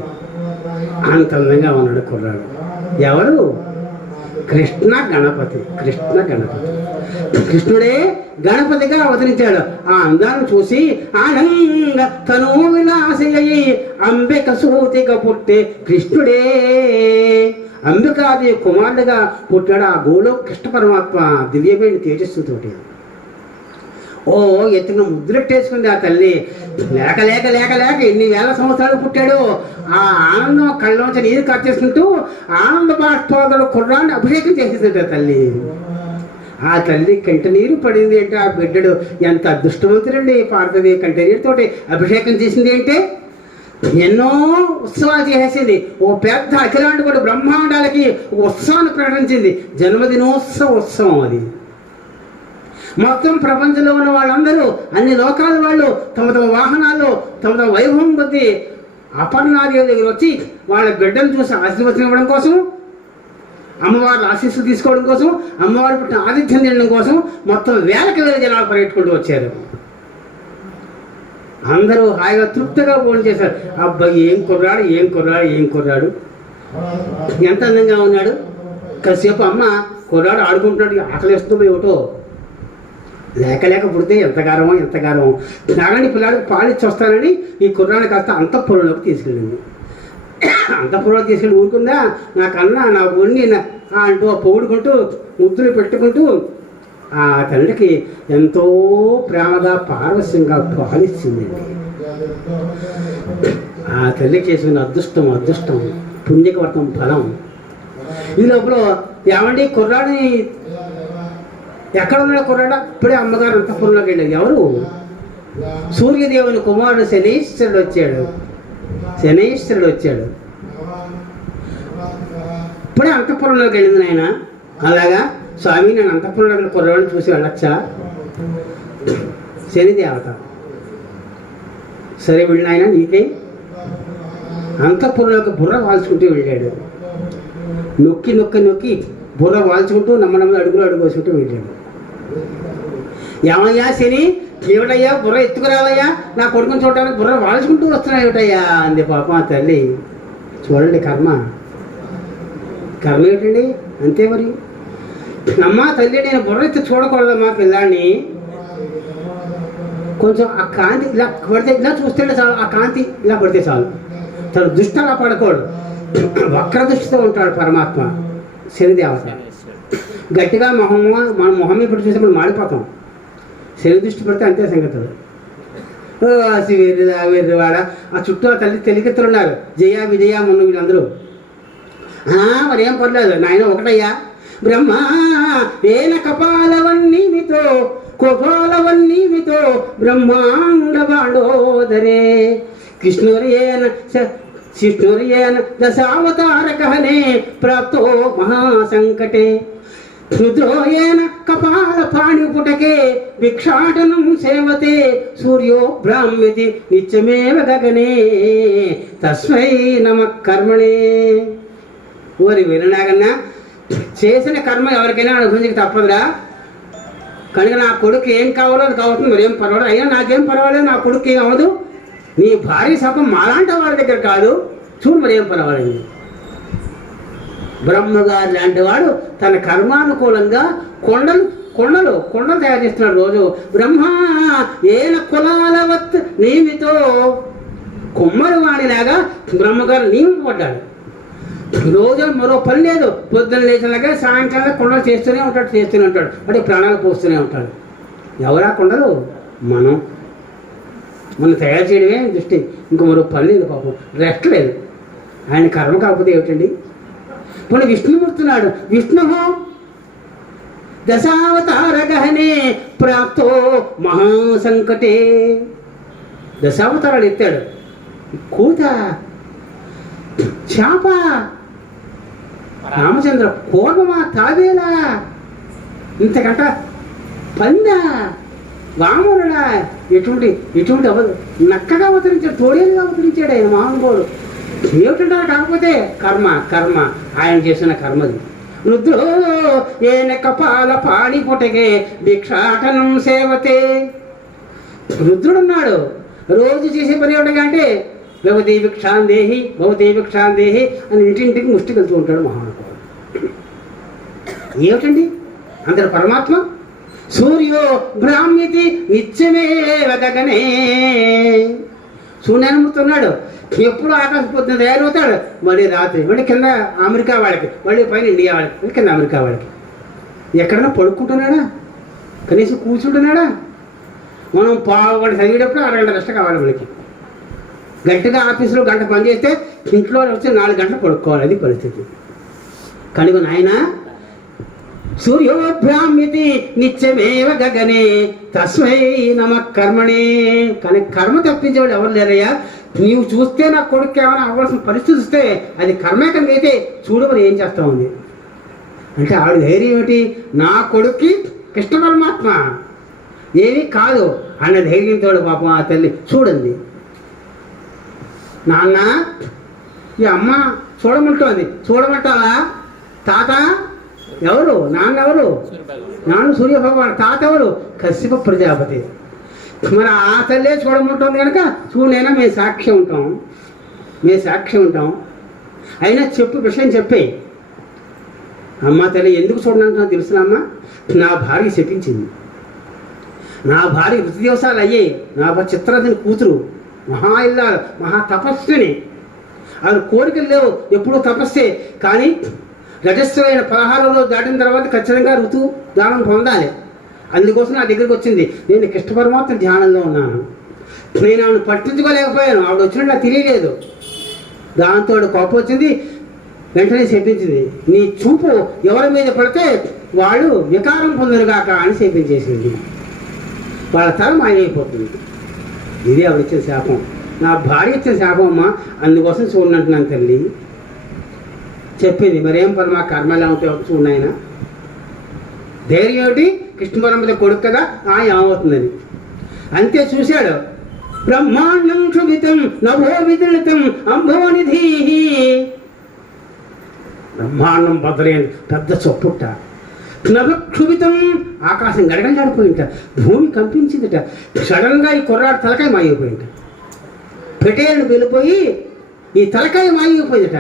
అంత అందంగా ఉన్నాడు కుర్రాడు. ఎవరు? కృష్ణ గణపతి. కృష్ణుడే గణపతిగా అవతరించాడు. ఆ అందాన్ని చూసి ఆనంద తను విలాసి అయి అంబిక సూతిగా పుట్టే కృష్ణుడే. అంబికాది కుమారుడిగా పుట్టాడు ఆ గోలోక కృష్ణ పరమాత్మ దివ్యమైన తేజస్సుతోటి. ఓ ఎత్తున ముద్రెట్టేసుకుంది ఆ తల్లి. లేక లేక లేక లేక ఎన్ని వేల సంవత్సరాలు పుట్టాడు. ఆ ఆనందం కళ్ళలోంచి నీరు కట్టేసుకుంటూ ఆనంద బాష్పాదుడు కుర్రాన్ని అభిషేకం చేసేసింది ఆ తల్లి. ఆ తల్లి కంట నీరు పడింది అంటే ఆ బిడ్డడు ఎంత అదృష్టవంతుడండి. పార్వతి కంట నీరుతోటి అభిషేకం చేసింది అంటే ఎన్నో ఉత్సవాలు చేసేసింది. ఓ పెద్ద అఖిలాంటి కూడా బ్రహ్మాండాలకి ఉత్సవాన్ని ప్రకటించింది. జన్మదినోత్సవ ఉత్సవం అది. మొత్తం ప్రపంచంలో ఉన్న వాళ్ళందరూ, అన్ని లోకాల వాళ్ళు తమ తమ వాహనాల్లో తమ తమ వైభవం కొద్దీ అపర్ణాదేవి దగ్గర వచ్చి వాళ్ళ బిడ్డను చూసి ఆశీర్వచనం ఇవ్వడం కోసం, అమ్మవారి ఆశీస్సులు తీసుకోవడం కోసం, అమ్మవారి పుట్టిన ఆతిథ్యం తినడం కోసం మొత్తం వేలకు వేల జనాలు పరిగెట్టుకుంటూ వచ్చారు. అందరూ హాయిగా తృప్తిగా భోజనం చేశారు. అబ్బాయి ఏం కుర్రాడు ఎంత అందంగా ఉన్నాడు. కాసేపు అమ్మ కుర్రాడు ఆడుకుంటున్నాడు, ఆకలి వేస్తుందో ఏమిటో. లేక లేక పుడితే ఎంత గారమో. నాగండి పిల్లాడికి పాలిచ్చి వస్తానని ఈ కుర్రాన్ని కాస్త అంతఃపురంలోకి తీసుకెళ్ళింది. అంతఃపురంలోకి తీసుకెళ్ళి ఊరుకుందా, నాకన్నా నా ఒన్ని అంటూ పొగుడుకుంటూ ముద్దులు పెట్టుకుంటూ ఆ తల్లికి ఎంతో ప్రేమగా పారవశ్యంగా పాలిచ్చిందండి. ఆ తల్లి చేసిన అదృష్టం పుణ్యకవర్తం ఫలం. ఈ లోపల ఏమండి కుర్రాడిని ఎక్కడ ఉన్నాడు కుర్రాడ? ఇప్పుడే అమ్మగారు అంతఃపురంలోకి వెళ్ళాడు. ఎవరు? సూర్యదేవుని కుమారుడు శనీశ్వరుడు వచ్చాడు. ఇప్పుడే అంతఃపురంలోకి వెళ్ళింది నాయన. అలాగా స్వామి, నేను అంతఃపురంలో కుర్రాడిని చూసి వెళ్ళొచ్చా? శనిదేవత. సరే వెళ్ళిన ఆయన నీకే. అంతఃపురంలోకి బుర్ర వాల్చుకుంటూ వెళ్ళాడు. నొక్కి బుర్ర వాల్చుకుంటూ నమ్మనమ్మ అడుగులు వేసుకుంటూ వెళ్ళాడు. ఏమయ్యా శని, ఏమిటయ్యా బుర్ర ఎత్తుకురావయ్యా, నా కొడుకుని చూడటానికి బుర్ర వాల్చుకుంటూ వస్తున్నావు ఏమిటయ్యా అంది పాపం ఆ తల్లి. చూడండి కర్మ ఏమిటండి, అంతే మరి. అమ్మా తల్లి, నేను బుర్ర ఎత్తి చూడకూడదమ్మా పిల్లాన్ని. కొంచెం ఆ కాంతి ఇలా పడితే, ఇలా చూస్తే చాలు, ఆ కాంతి ఇలా పడితే చాలు. తను దుష్టంగా పడకూడదు. వక్ర దృష్టితో ఉంటాడు పరమాత్మ శనిదేవత. గట్టిగా మన మొహం ఇప్పుడు చూసినప్పుడు మాడిపోతాం. శని దృష్టి పడితే అంతే సంగతులు. వెర్రివాడ ఆ చుట్టూ ఆ తల్లి తెలికెత్తులున్నారు. జయ విజయ మొన్న వీళ్ళందరూ. మరేం పర్లేదు నాయన, ఒకటయ్యా. బ్రహ్మ ఏన కపాలవన్నీమితో కుపాలవన్నీమితో బ్రహ్మాండ బాండోదరే కృష్ణుర్యేన దశావతారకహనే ప్రాప్తో మహాసంకటే రుద్రోయేన కపాల పాణిపుటకే భిక్షాటనం సేవతే సూర్యో బ్రాహ్మ్యతి నిత్యమేవ గగనే తస్మై నమః కర్మణే. ఓరి వీరనాగన్నా, చేసిన కర్మ ఎవరికైనా అనుభవించక తప్పదురా. కనుక నా కొడుకు ఏం కావాలో అది కావచ్చు, మరేం పర్వాలేదు. అయినా నాకేం పర్వాలేదు, నా కొడుకు ఏం అవ్వదు. నీ భార్య శాపం మాలాంటి వాళ్ళ దగ్గర కాదు, చూడు మరేం పర్వాలేదు. బ్రహ్మగారు లాంటి వాడు తన కర్మానుకూలంగా కొండలు తయారు చేస్తున్నాడు రోజు. బ్రహ్మ ఏన కులాలవత్ నియమితో కుమ్మరి వాణిలాగా బ్రహ్మగారు నియమింపబడ్డాడు. రోజు మరో పని లేదు. పొద్దున్న లేచినాక సాయంకాలం కుండలు చేస్తూనే ఉంటాడు అంటే ప్రాణాలు పోస్తూనే ఉంటాడు. ఎవరా కుండలు? మనం తయారు చేయడమే దృష్టి, ఇంక మరో పని లేదు. పాపం రెస్ట్ లేదు. ఆయన కర్మ కాకపోతే ఏమిటండి? ఇప్పుడు విష్ణుమూర్తున్నాడు. విష్ణు దశావతార గహనే ప్రాప్తో మహాసంకటే. దశావతారాలు ఎత్తాడు. కూత, చేప, రామచంద్ర, కోర్మమా, తాబేలా, ఇంతకంట పంద, వామనుడా, ఎటువంటి నక్కగా అవతరించాడు, తోడేలుగా అవతరించాడు ఆయన మహానుభావుడు. ఏమిటంటారు? కాకపోతే కర్మ ఆయన చేసిన కర్మది. రుద్రో ఏన కపాల పాణి పుటగే భిక్షాటనం సేవతే. రుద్రుడున్నాడు. రోజు చేసే పని ఏమిటంటే భవతి భిక్షాందేహి అని ఇంటింటికి ముష్టి వెళ్తూ ఉంటాడు మహానుభావుడు. ఏమిటండి అందరు పరమాత్మ. సూర్యో భ్రామ్యతి నిత్యమేవ గగనే. సూర్యనమ్ముతున్నాడు. ఎప్పుడు ఆకాశం పొద్దున తయారవుతాడు, మళ్ళీ రాత్రి, మళ్ళీ కింద అమెరికా వాళ్ళకి, మళ్ళీ పైన ఇండియా వాళ్ళకి, మళ్ళీ కింద అమెరికా వాళ్ళకి. ఎక్కడన్నా పడుకుంటున్నాడా? కనీసం కూర్చుంటున్నాడా? మనం పావుగంట చదివేటప్పుడు అరగంట రెస్ట్ కావాలి మనకి. గట్టిగా ఆఫీసులో గంట పని చేస్తే ఇంట్లో వచ్చి 4 గంటలు పడుకోవాలి. అది పరిస్థితి. కనుక నాయన సూర్యోభ్రామ్యతి నిత్యమేవ గగనే తస్మై నమ కర్మణే. కానీ కర్మ తప్పించేవాడు ఎవరు లేరయ్యా. నీవు చూస్తే నా కొడుకు ఏమైనా అవ్వాల్సిన పరిస్థితి వస్తే అది కర్మే. కనుక అయితే చూడు మరి ఏం చేస్తా ఉంది అంటే ఆవిడ ధైర్యం ఏమిటి? నా కొడుక్కి కృష్ణ పరమాత్మ ఏమీ కాదు అన్న ధైర్యంతో పాపం ఆ తల్లి చూడండి. నాన్న ఈ అమ్మ చూడమంటోంది. చూడమంటావా? తాత ఎవరు? నాన్న ఎవరు? నాన్న సూర్యభగవాన్. తాత ఎవరు? కశ్యప ప్రజాపతి. మరి ఆ తల్లే చూడమంటుంది కనుక చూడైనా మేము సాక్ష్యం ఉంటాం. అయినా విషయం చెప్పే. అమ్మ తల్లి ఎందుకు చూడనంటున్నా తెలుసునమ్మా? నా భార్య శపించింది. నా భార్య వృత్తి దివసాలు అయ్యాయి. నా చిత్రరథుని కూతురు, మహా ఇల్లాలు, మహా తపస్సుని. ఆవిడ కోరికలు లేవు, ఎప్పుడూ తపస్సే. కానీ రజస్సులైన 16 రోజులు దాటిన తర్వాత ఖచ్చితంగా ఋతు దానం పొందాలి. అందుకోసం నా దగ్గరికి వచ్చింది. నేను కృష్ణ పరమాత్మ ధ్యానంలో ఉన్నాను. నేను ఆవిడ పట్టించుకోలేకపోయాను. ఆవిడ వచ్చినట్టు నాకు తెలియలేదు. దాంతో కోపం వచ్చింది. వెంటనే శపించింది. నీ చూపు ఎవరి మీద పడితే వాళ్ళు వికారం పొందరుగాక అని శపించేసింది. వాళ్ళ తల మాయమైపోతుంది. ఇది ఆవిడ ఇచ్చిన శాపం. నా భార్య ఇచ్చిన శాపం అమ్మ. అందుకోసం చూడంటున్నాను తల్లి చెప్పింది. మరేం పరమా కర్మలా ఉంటే చూడాయన ధైర్యం ఏమిటి? కృష్ణ పరమాత్మ కొడుకు కదా, ఏమవుతుందని అంతే. చూశాడు. బ్రహ్మాండం క్షుభితం నభో విదలితం అంభోనిధి. బ్రహ్మాండం బద్దలైన పెద్ద చొప్పుట్ట. నభక్షుభితం ఆకాశం గడగడలాడిపోయింట. భూమి కంపించిందిట. సడన్గా ఈ కుర్రాడు తలకాయ మాయమైపోయింట. పెటేళ్ళు వెళ్ళిపోయి ఈ తలకాయ మాయమైపోయిందట.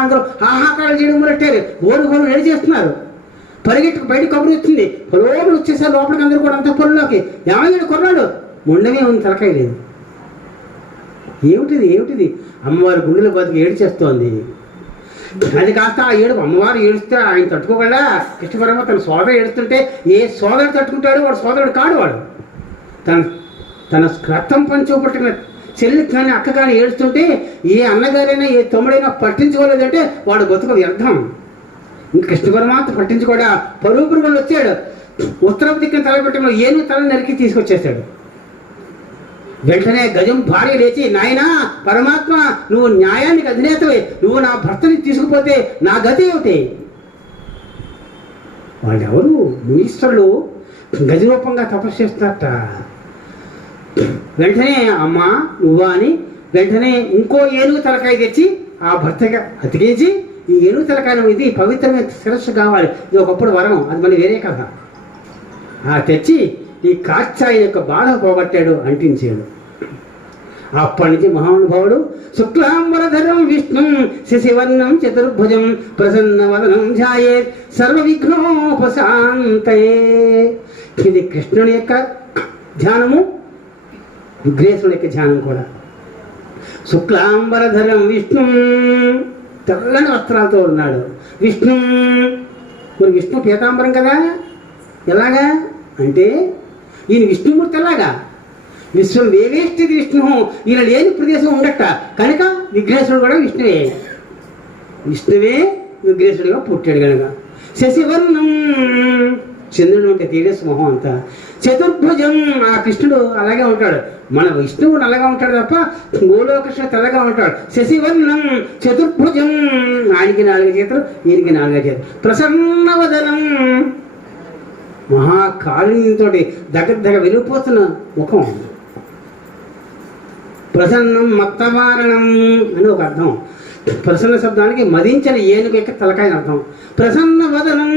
అందరూ హాహాకారాలు చేయడం మొదలెట్టారు. ఓరు రెడీ చేస్తున్నారు. పరిగెట్టుకు బయట కబురు వచ్చింది. లోపల వచ్చేసారు. లోపలికి అందరూ కూడా అంత పొలంలోకి. ఏమయ్యాడు కుర్రాడు? మొండమే ఉంది, తలకాయ లేదు. ఏమిటిది? అమ్మవారి గుండెల బతికి ఏడు చేస్తోంది. అది కాస్త ఆ ఏడు అమ్మవారు ఏడుస్తే ఆయన తట్టుకోగలడా? కృష్ణ పరమాత్మ తన సోదరు ఏడుస్తుంటే ఏ సోదరుడు తట్టుకుంటాడు? వాడు సోదరుడు కాడు. వాడు తన రక్తం పంచుపట్టిన చెల్లి కానీ అక్క కానీ ఏడుస్తుంటే ఏ అన్నగారైనా ఏ తమ్ముడైనా పట్టించుకోలేదంటే వాడు బతుకు వ్యర్థం. ఇంకా కృష్ణ పరమాత్మ పట్టించుకోడా. పరుపురుగులు వచ్చాడు. ఉత్తరపు దిక్కున తలపెట్టడంలో ఏను తల నరికి తీసుకొచ్చేసాడు. వెంటనే గజం భార్య లేచి, నాయనా పరమాత్మ, నువ్వు న్యాయానికి అధినేతవే, నువ్వు నా భర్తని తీసుకుపోతే నా గతి ఏమిటి? వాళ్ళెవరు? మునీశ్వరులు గజరూపంగా తపస్సు చేస్తారట. వెంటనే అమ్మా నువ్వా అని వెంటనే ఇంకో ఏనుగు తలకాయ తెచ్చి ఆ భర్తగా అతికించి, ఈ ఏనుగు తలకాయ ఇది పవిత్రమైన శిరస్సు కావాలి, ఇది ఒకప్పుడు వరం, అది మళ్ళీ వేరే కథ. తెచ్చి ఈ కాచ్చాయి యొక్క బాధ పోగొట్టాడు, అంటించాడు. అప్పటి నుంచి మహానుభావుడు శుక్లాంబరధరం విష్ణుం శశివర్ణం చతుర్భుజం ప్రసన్నవదనం ధ్యాయే సర్వ విఘ్నోపశాంతయే. ఇది కృష్ణుని యొక్క ధ్యానము, విఘ్నేశ్వరుని యొక్క ధ్యానం కూడా. శుక్లాంబరధరం విష్ణు, తెల్లని వస్త్రాలతో ఉన్నాడు విష్ణు. మరి విష్ణు పీతాంబరం కదా, ఎలాగా అంటే ఈయన విష్ణుమూర్తి ఎలాగా? విశ్వం వేవేష్టిది విష్ణు, ఈయన లేని ప్రదేశం ఉండట కనుక విఘ్నేశ్వరుడు కూడా విష్ణువే. విష్ణువే విఘ్నేశ్వరుడుగా పుట్టాడు కనుక. శశివర్ణం, చంద్రుడు ఉంటే తేజస్సు మొహం అంతా. చతుర్భుజం, ఆ కృష్ణుడు అలాగే ఉంటాడు, మన విష్ణువుడు అలాగే ఉంటాడు తప్ప గోలోకృష్ణ తెల్లగా ఉంటాడు. శశివర్ణం చతుర్భుజం, ఆయనకి 4 చేతులు, ఈయనకి 4 చేతులు. ప్రసన్నవదనం, మహాకాళితో దగ్గర వెలిగిపోతున్న ముఖం. ప్రసన్నం మత్తవారణం అని ఒక అర్థం. ప్రసన్న శబ్దానికి మదించిన ఏనుగు యొక్క తలకాయని అర్థం. ప్రసన్న వదనం,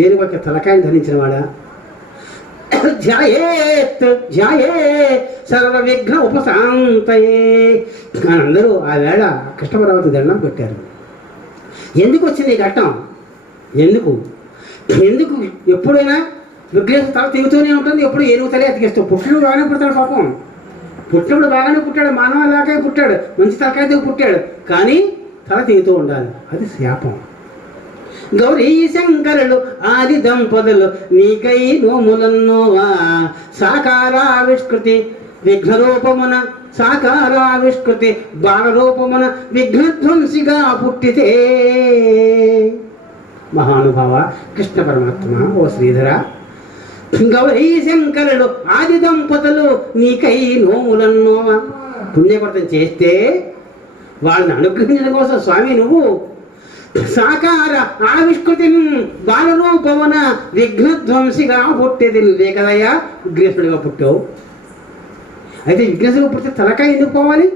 ఏనుగు యొక్క తలకాయని ధరించిన వాడా. ధ్యాయేత్ ధ్యాయే సర్వ విఘ్న ఉపశాంతయే అని అందరూ ఆ వేళ కృష్ణ పరమాత్మ దండం పెట్టారు. ఎందుకు వచ్చింది ఈ ఘట్టం? ఎందుకు ఎప్పుడైనా విఘ్నేశ్వర తల తిరుగుతూనే ఉంటుంది, ఎప్పుడు ఏనుగు తలే అతికిస్తావు. పుట్టినప్పుడు బాగానే పుడతాడు పాపం, పుట్టినప్పుడు బాగానే పుట్టాడు, మానవలాగే పుట్టాడు, మంచి తలకాయతో పుట్టాడు, కానీ తల తిరుగుతూ ఉండాలి, అది శాపం. గౌరీ శంకరులు ఆది దంపతులు నీకై నోములన్నోవా, సాకారావిష్కృతి విఘ్నరూపమున సాకారావిష్కృతి బాలరూపమున విఘ్నధ్వంసిగా పుట్టితే. మహానుభావ కృష్ణ పరమాత్మ, ఓ శ్రీధర, గౌరీ శంకరులు ఆది దంపతులు నీకై నోములన్నోవా, పుణ్యవ్రతం చేస్తే వాళ్ళని అనుగ్రహించడం కోసం స్వామి నువ్వు సాకార ఆవిష్కృతి బాలరూపమున విఘ్నధ్వంసిగా పుట్టేది నువ్వే కదయ్యా, విఘ్నేశ్వరుడిగా పుట్టావు. అయితే విఘ్నేశ్వరుడు పుట్టితే తలకాయ ఎందుకు పోవాలి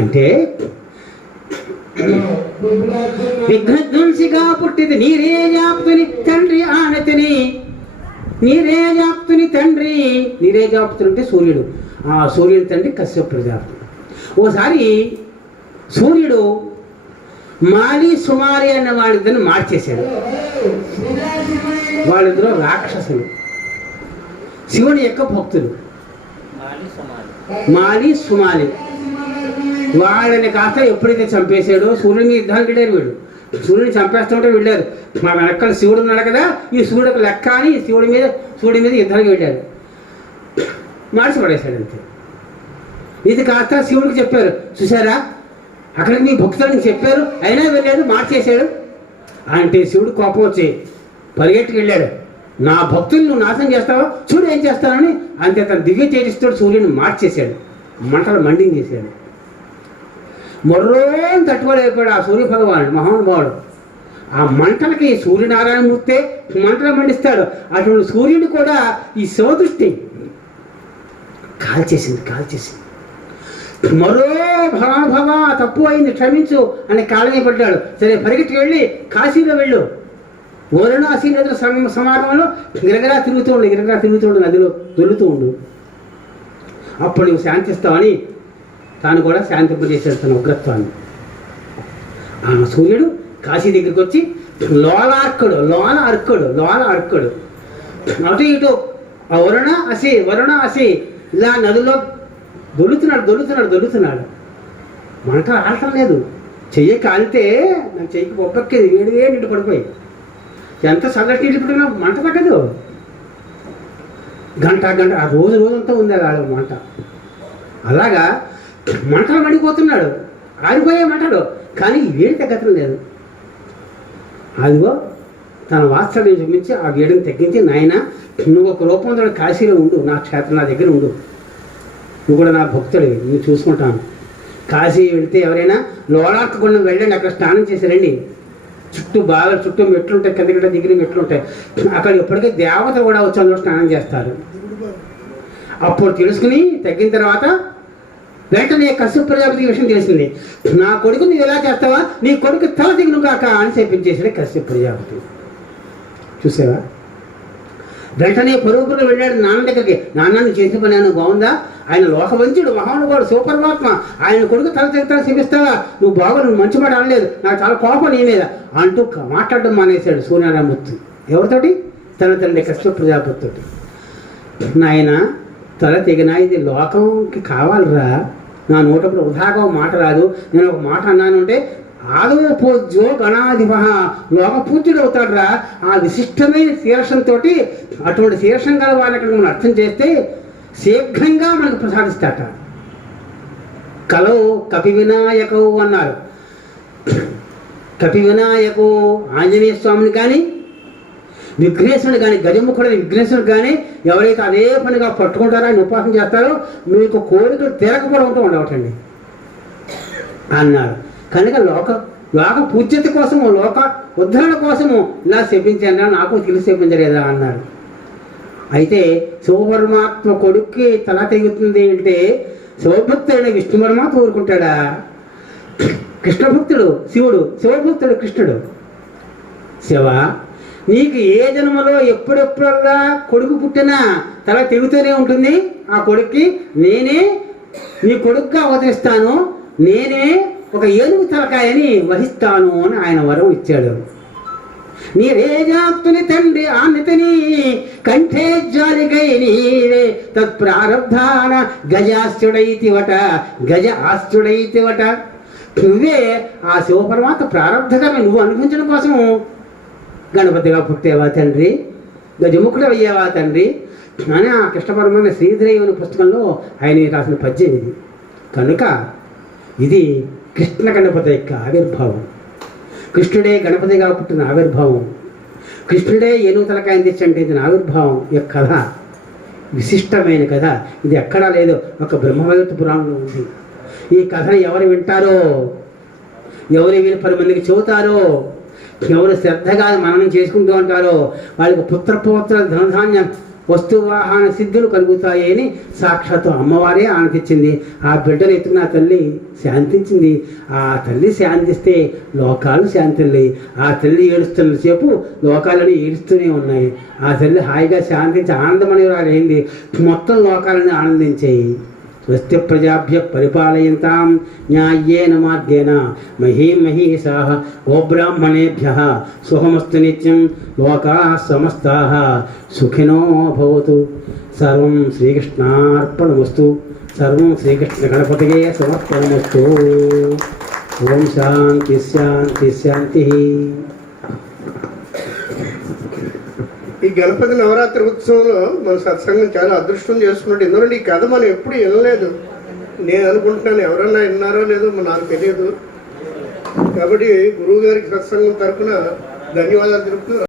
అంటే, విఘ్నధ్వంసిగా పుట్టింది నీరేజాప్తుని తండ్రి ఆనతిని. నీరేజాప్తుని తండ్రి, నీరేజాప్తుని అంటే సూర్యుడు, ఆ సూర్యుని తండ్రి కశ్యప ప్రజాపతి. ఓసారి సూర్యుడు మాలి సుమారి అన్న వాళ్ళిద్దరిని మార్చేశాడు. వాళ్ళిద్దరూ రాక్షసులు, శివుని యొక్క భక్తులు. మాలి సుమాలి వాళ్ళని కాస్త ఎప్పుడైతే చంపేశాడో, సూర్యుని యుద్ధానికి వెళ్ళారు వీడు. సూర్యుని చంపేస్తుంటే వెళ్ళారు, మా వెనకాల శివుడు ఉన్నాడు కదా, ఈ శివుడికి లెక్క అని శివుడి మీద యుద్ధానికి వెళ్ళారు, మార్చి పడేశాడు అంతే. ఇది కాస్త శివుడికి చెప్పారు, చూసారా అక్కడికి నీ భక్తులని చెప్పారు, అయినా వెళ్ళాడు, మార్చేశాడు అంటే శివుడు కోపం వచ్చి పరిగెట్టుకు వెళ్ళాడు, నా భక్తులు నువ్వు నాశనం చేస్తావా, చూడు ఏం చేస్తానని. అంతే తన దివ్య తేజస్తో సూర్యుని మార్చేశాడు, మంటలు మండించేశాడు. మొర్రోని తట్టుకోలేకపోయాడు ఆ సూర్య భగవానుడు, మహానుభావుడు. ఆ మంటలకి సూర్యనారాయణమూర్తే మంటలు మండిస్తాడు, అటువంటి సూర్యుడు కూడా ఈ శివదృష్టి కాల్చేసింది. మరో భవ తప్పు అయింది క్షమించు అని కాళ్ళని పడ్డాడు. సరే పరిగెత్తి వెళ్ళి కాశీలో వెళ్ళు, వారణాసి నదుల సమాగంలో గిరగిరా తిరుగుతూ ఉండు, నదిలో దొరుకుతూ ఉండు, అప్పుడు నువ్వు శాంతిస్తావని తాను కూడా శాంతింపజేశాడు తన ఉగ్రత్వాన్ని. ఆ సూర్యుడు కాశీ దగ్గరికి వచ్చి లోల అర్కుడు అటు ఇటు వరుణ అసి ఇలా నదిలో దొరుకుతున్నాడు. మంట ఆడటం లేదు, చెయ్యి కాలితే నాకు చెయ్యికి ఒక్కొక్కేది వేడి నీళ్ళు పడిపోయి, ఎంత చల్లటి నీళ్ళు పడినా మంట తగ్గదు. గంట ఆ రోజంతా ఉంది అలా మంట. అలాగా మంటలు మడిపోతున్నాడు, ఆరిపోయే మంటలు, కానీ వేడి తగ్గటం లేదు. అదిగో తన వాత్సల్యం చూపించి ఆ వేడిని తగ్గించి, నాయన నువ్వు ఒక రూపంతో కాశీలో ఉండు, నా క్షేత్రం నా దగ్గర ఉండు, నువ్వు కూడా నా భక్తుడివి, నువ్వు చూసుకుంటాను. కాశీ వెళితే ఎవరైనా లోలార్కకుండా వెళ్ళండి, అక్కడ స్నానం చేసి రండి. చుట్టూ మెట్లుంటాయి, కిందకి దిగిన మెట్లుంటాయి, అక్కడ ఎప్పటికీ దేవతలు కూడా వచ్చి అందులో స్నానం చేస్తారు. అప్పుడు తెలుసుకుని తగ్గిన తర్వాత వెంటనే కశ్యప ప్రజాపతి విషయం తెలిసింది. నా కొడుకు నువ్వు ఎలా చేస్తావా, నీ కొడుకు తల దిగును కాక అని చెప్పించేసాడు కశ్యప ప్రజాపతి. చూసావా, వెంటనే పరుగులు వెళ్ళాడు నాన్న దగ్గరికి. నాన్నని చేసిన పని ఆయన బాగుందా, ఆయన లోకవంచుడు మహానుభావుడు సూపర్మాత్మ, ఆయన కొడుకు తల తెగుతా చూపిస్తావా, నువ్వు నువ్వు మంచివాడు అనలేదు, నాకు చాలా కోపం నీ మీద అంటూ మాట్లాడడం మానేశాడు సూర్యనారాయణమూర్తి. ఎవరితోటి? తన తండ్రి కశ్యప ప్రజాపతితోటి. నాయన తల తెగినా ఇది లోకంకి కావాలరా, నా నోటప్పుడు వృధాగా ఒక మాట రాదు. నేను ఒక మాట అన్నాను అంటే ఆదో పూజ్యో గణాధిప, లోక పూజ్యుడు అవుతాడు రా. ఆ విశిష్టమైన శీర్షంతో అటువంటి శీర్షం గల వాళ్ళకి మనం అర్థం చేస్తే శీఘ్రంగా మనకు ప్రసాదిస్తాట. కలవు కపి వినాయకు అన్నారు. కపి వినాయకు ఆంజనేయ స్వామిని కానీ, విఘ్నేశ్వరుడు కానీ, గజముఖుడని విఘ్నేశ్వరుడు కానీ ఎవరైతే అదే పనిగా పట్టుకుంటారో ఆయన ఉపాసన చేస్తారో మీకు కోరికలు తీరకపోవడంతో ఉండవటండి అన్నారు. కనుక లోక పూజ్యత కోసము, లోక ఉద్ధరణ కోసము ఇలా శపించాను, నాకు తెలిసి శపించలేదా అన్నారు. అయితే శివపరమాత్మ కొడుక్కి తల తెగుతుంది అంటే శివభక్తుడైన విష్ణు పరమాత్మ ఊరుకుంటాడా? కృష్ణభక్తుడు శివుడు, శివభక్తుడు కృష్ణుడు. శివ, నీకు ఏ జన్మలో ఎప్పుడెప్పుడల్లా కొడుకు పుట్టినా తల తెగుతూనే ఉంటుంది. ఆ కొడుక్కి నేనే నీ కొడుకుగా అవతరిస్తాను, నేనే ఒక ఏనుగు తలకాయని వహిస్తాను అని ఆయన వరం ఇచ్చాడు. నీ రేజాప్తుని తండ్రి ఆనితని కంఠే జాలికై నీవే తత్ప్రారబ్ధాన గజాస్యుడైతివట, గజ ఆస్యుడైతివట. నువ్వే ఆ శివపరమాత్మ ప్రారంధకరమే నువ్వు అనుభవించడం కోసము గణపతిగా పుట్టేవా తండ్రి, గజముఖుడు అయ్యేవా తండ్రి అని ఆ కృష్ణ పరమాత్మ శ్రీధరేయుని పుస్తకంలో ఆయన రాసిన పద్యం ఇది. కనుక ఇది కృష్ణ గణపతి యొక్క ఆవిర్భావం. కృష్ణుడే గణపతిగా పుట్టిన ఆవిర్భావం, కృష్ణుడే ఏనుగు తలకాయని తెచ్చంటే ఇది ఆవిర్భావం యొక్క కథ, విశిష్టమైన కథ. ఇది ఎక్కడా లేదు, ఒక బ్రహ్మవైవర్త పురాణంలో ఉంది. ఈ కథను ఎవరు వింటారో, ఎవరు విని 10 మందికి చెబుతారో, ఎవరు శ్రద్ధగా మననం చేసుకుంటూ ఉంటారో వాళ్ళకి పుత్రపౌత్ర ధనధాన్య వస్తువాహన సిద్ధులు కలుగుతాయని సాక్షాత్తు అమ్మవారే ఆనందించింది. ఆ బిడ్డను ఎత్తుకున్న ఆ తల్లి శాంతించింది. ఆ తల్లి శాంతిస్తే లోకాలు శాంతిల్లాయి. ఆ తల్లి ఏడుస్తున్నసేపు లోకాలని ఏడుస్తూనే ఉన్నాయి. ఆ తల్లి హాయిగా శాంతించి ఆనందమనేవారైంది, మొత్తం లోకాలని ఆనందించాయి. స్వస్తి ప్రజాభ్య పరిపాలయంతాం న్యాయేన మార్గేణ మహీం మహీషాః గోబ్రాహ్మణేభ్యః శుభమస్తు నిత్యం లోకాః సమస్తాః సుఖినో భవంతు. సర్వం శ్రీకృష్ణార్పణమస్తు. సర్వం శ్రీకృష్ణ గణపతిగే సమర్పణమస్తు. ఓం శాంతి శాంతి శాంతి. ఈ గణపతి నవరాత్రి ఉత్సవంలో మన సత్సంగం చాలా అదృష్టం చేసుకున్నట్టు. ఎందుకంటే ఈ కథ మనం ఎప్పుడు వినలేదు. నేను అనుకుంటున్నాను ఎవరన్నా విన్నారో లేదో నాకు తెలియదు. కాబట్టి గురువు గారికి సత్సంగం తరఫున ధన్యవాదాలు తెలుపుతూ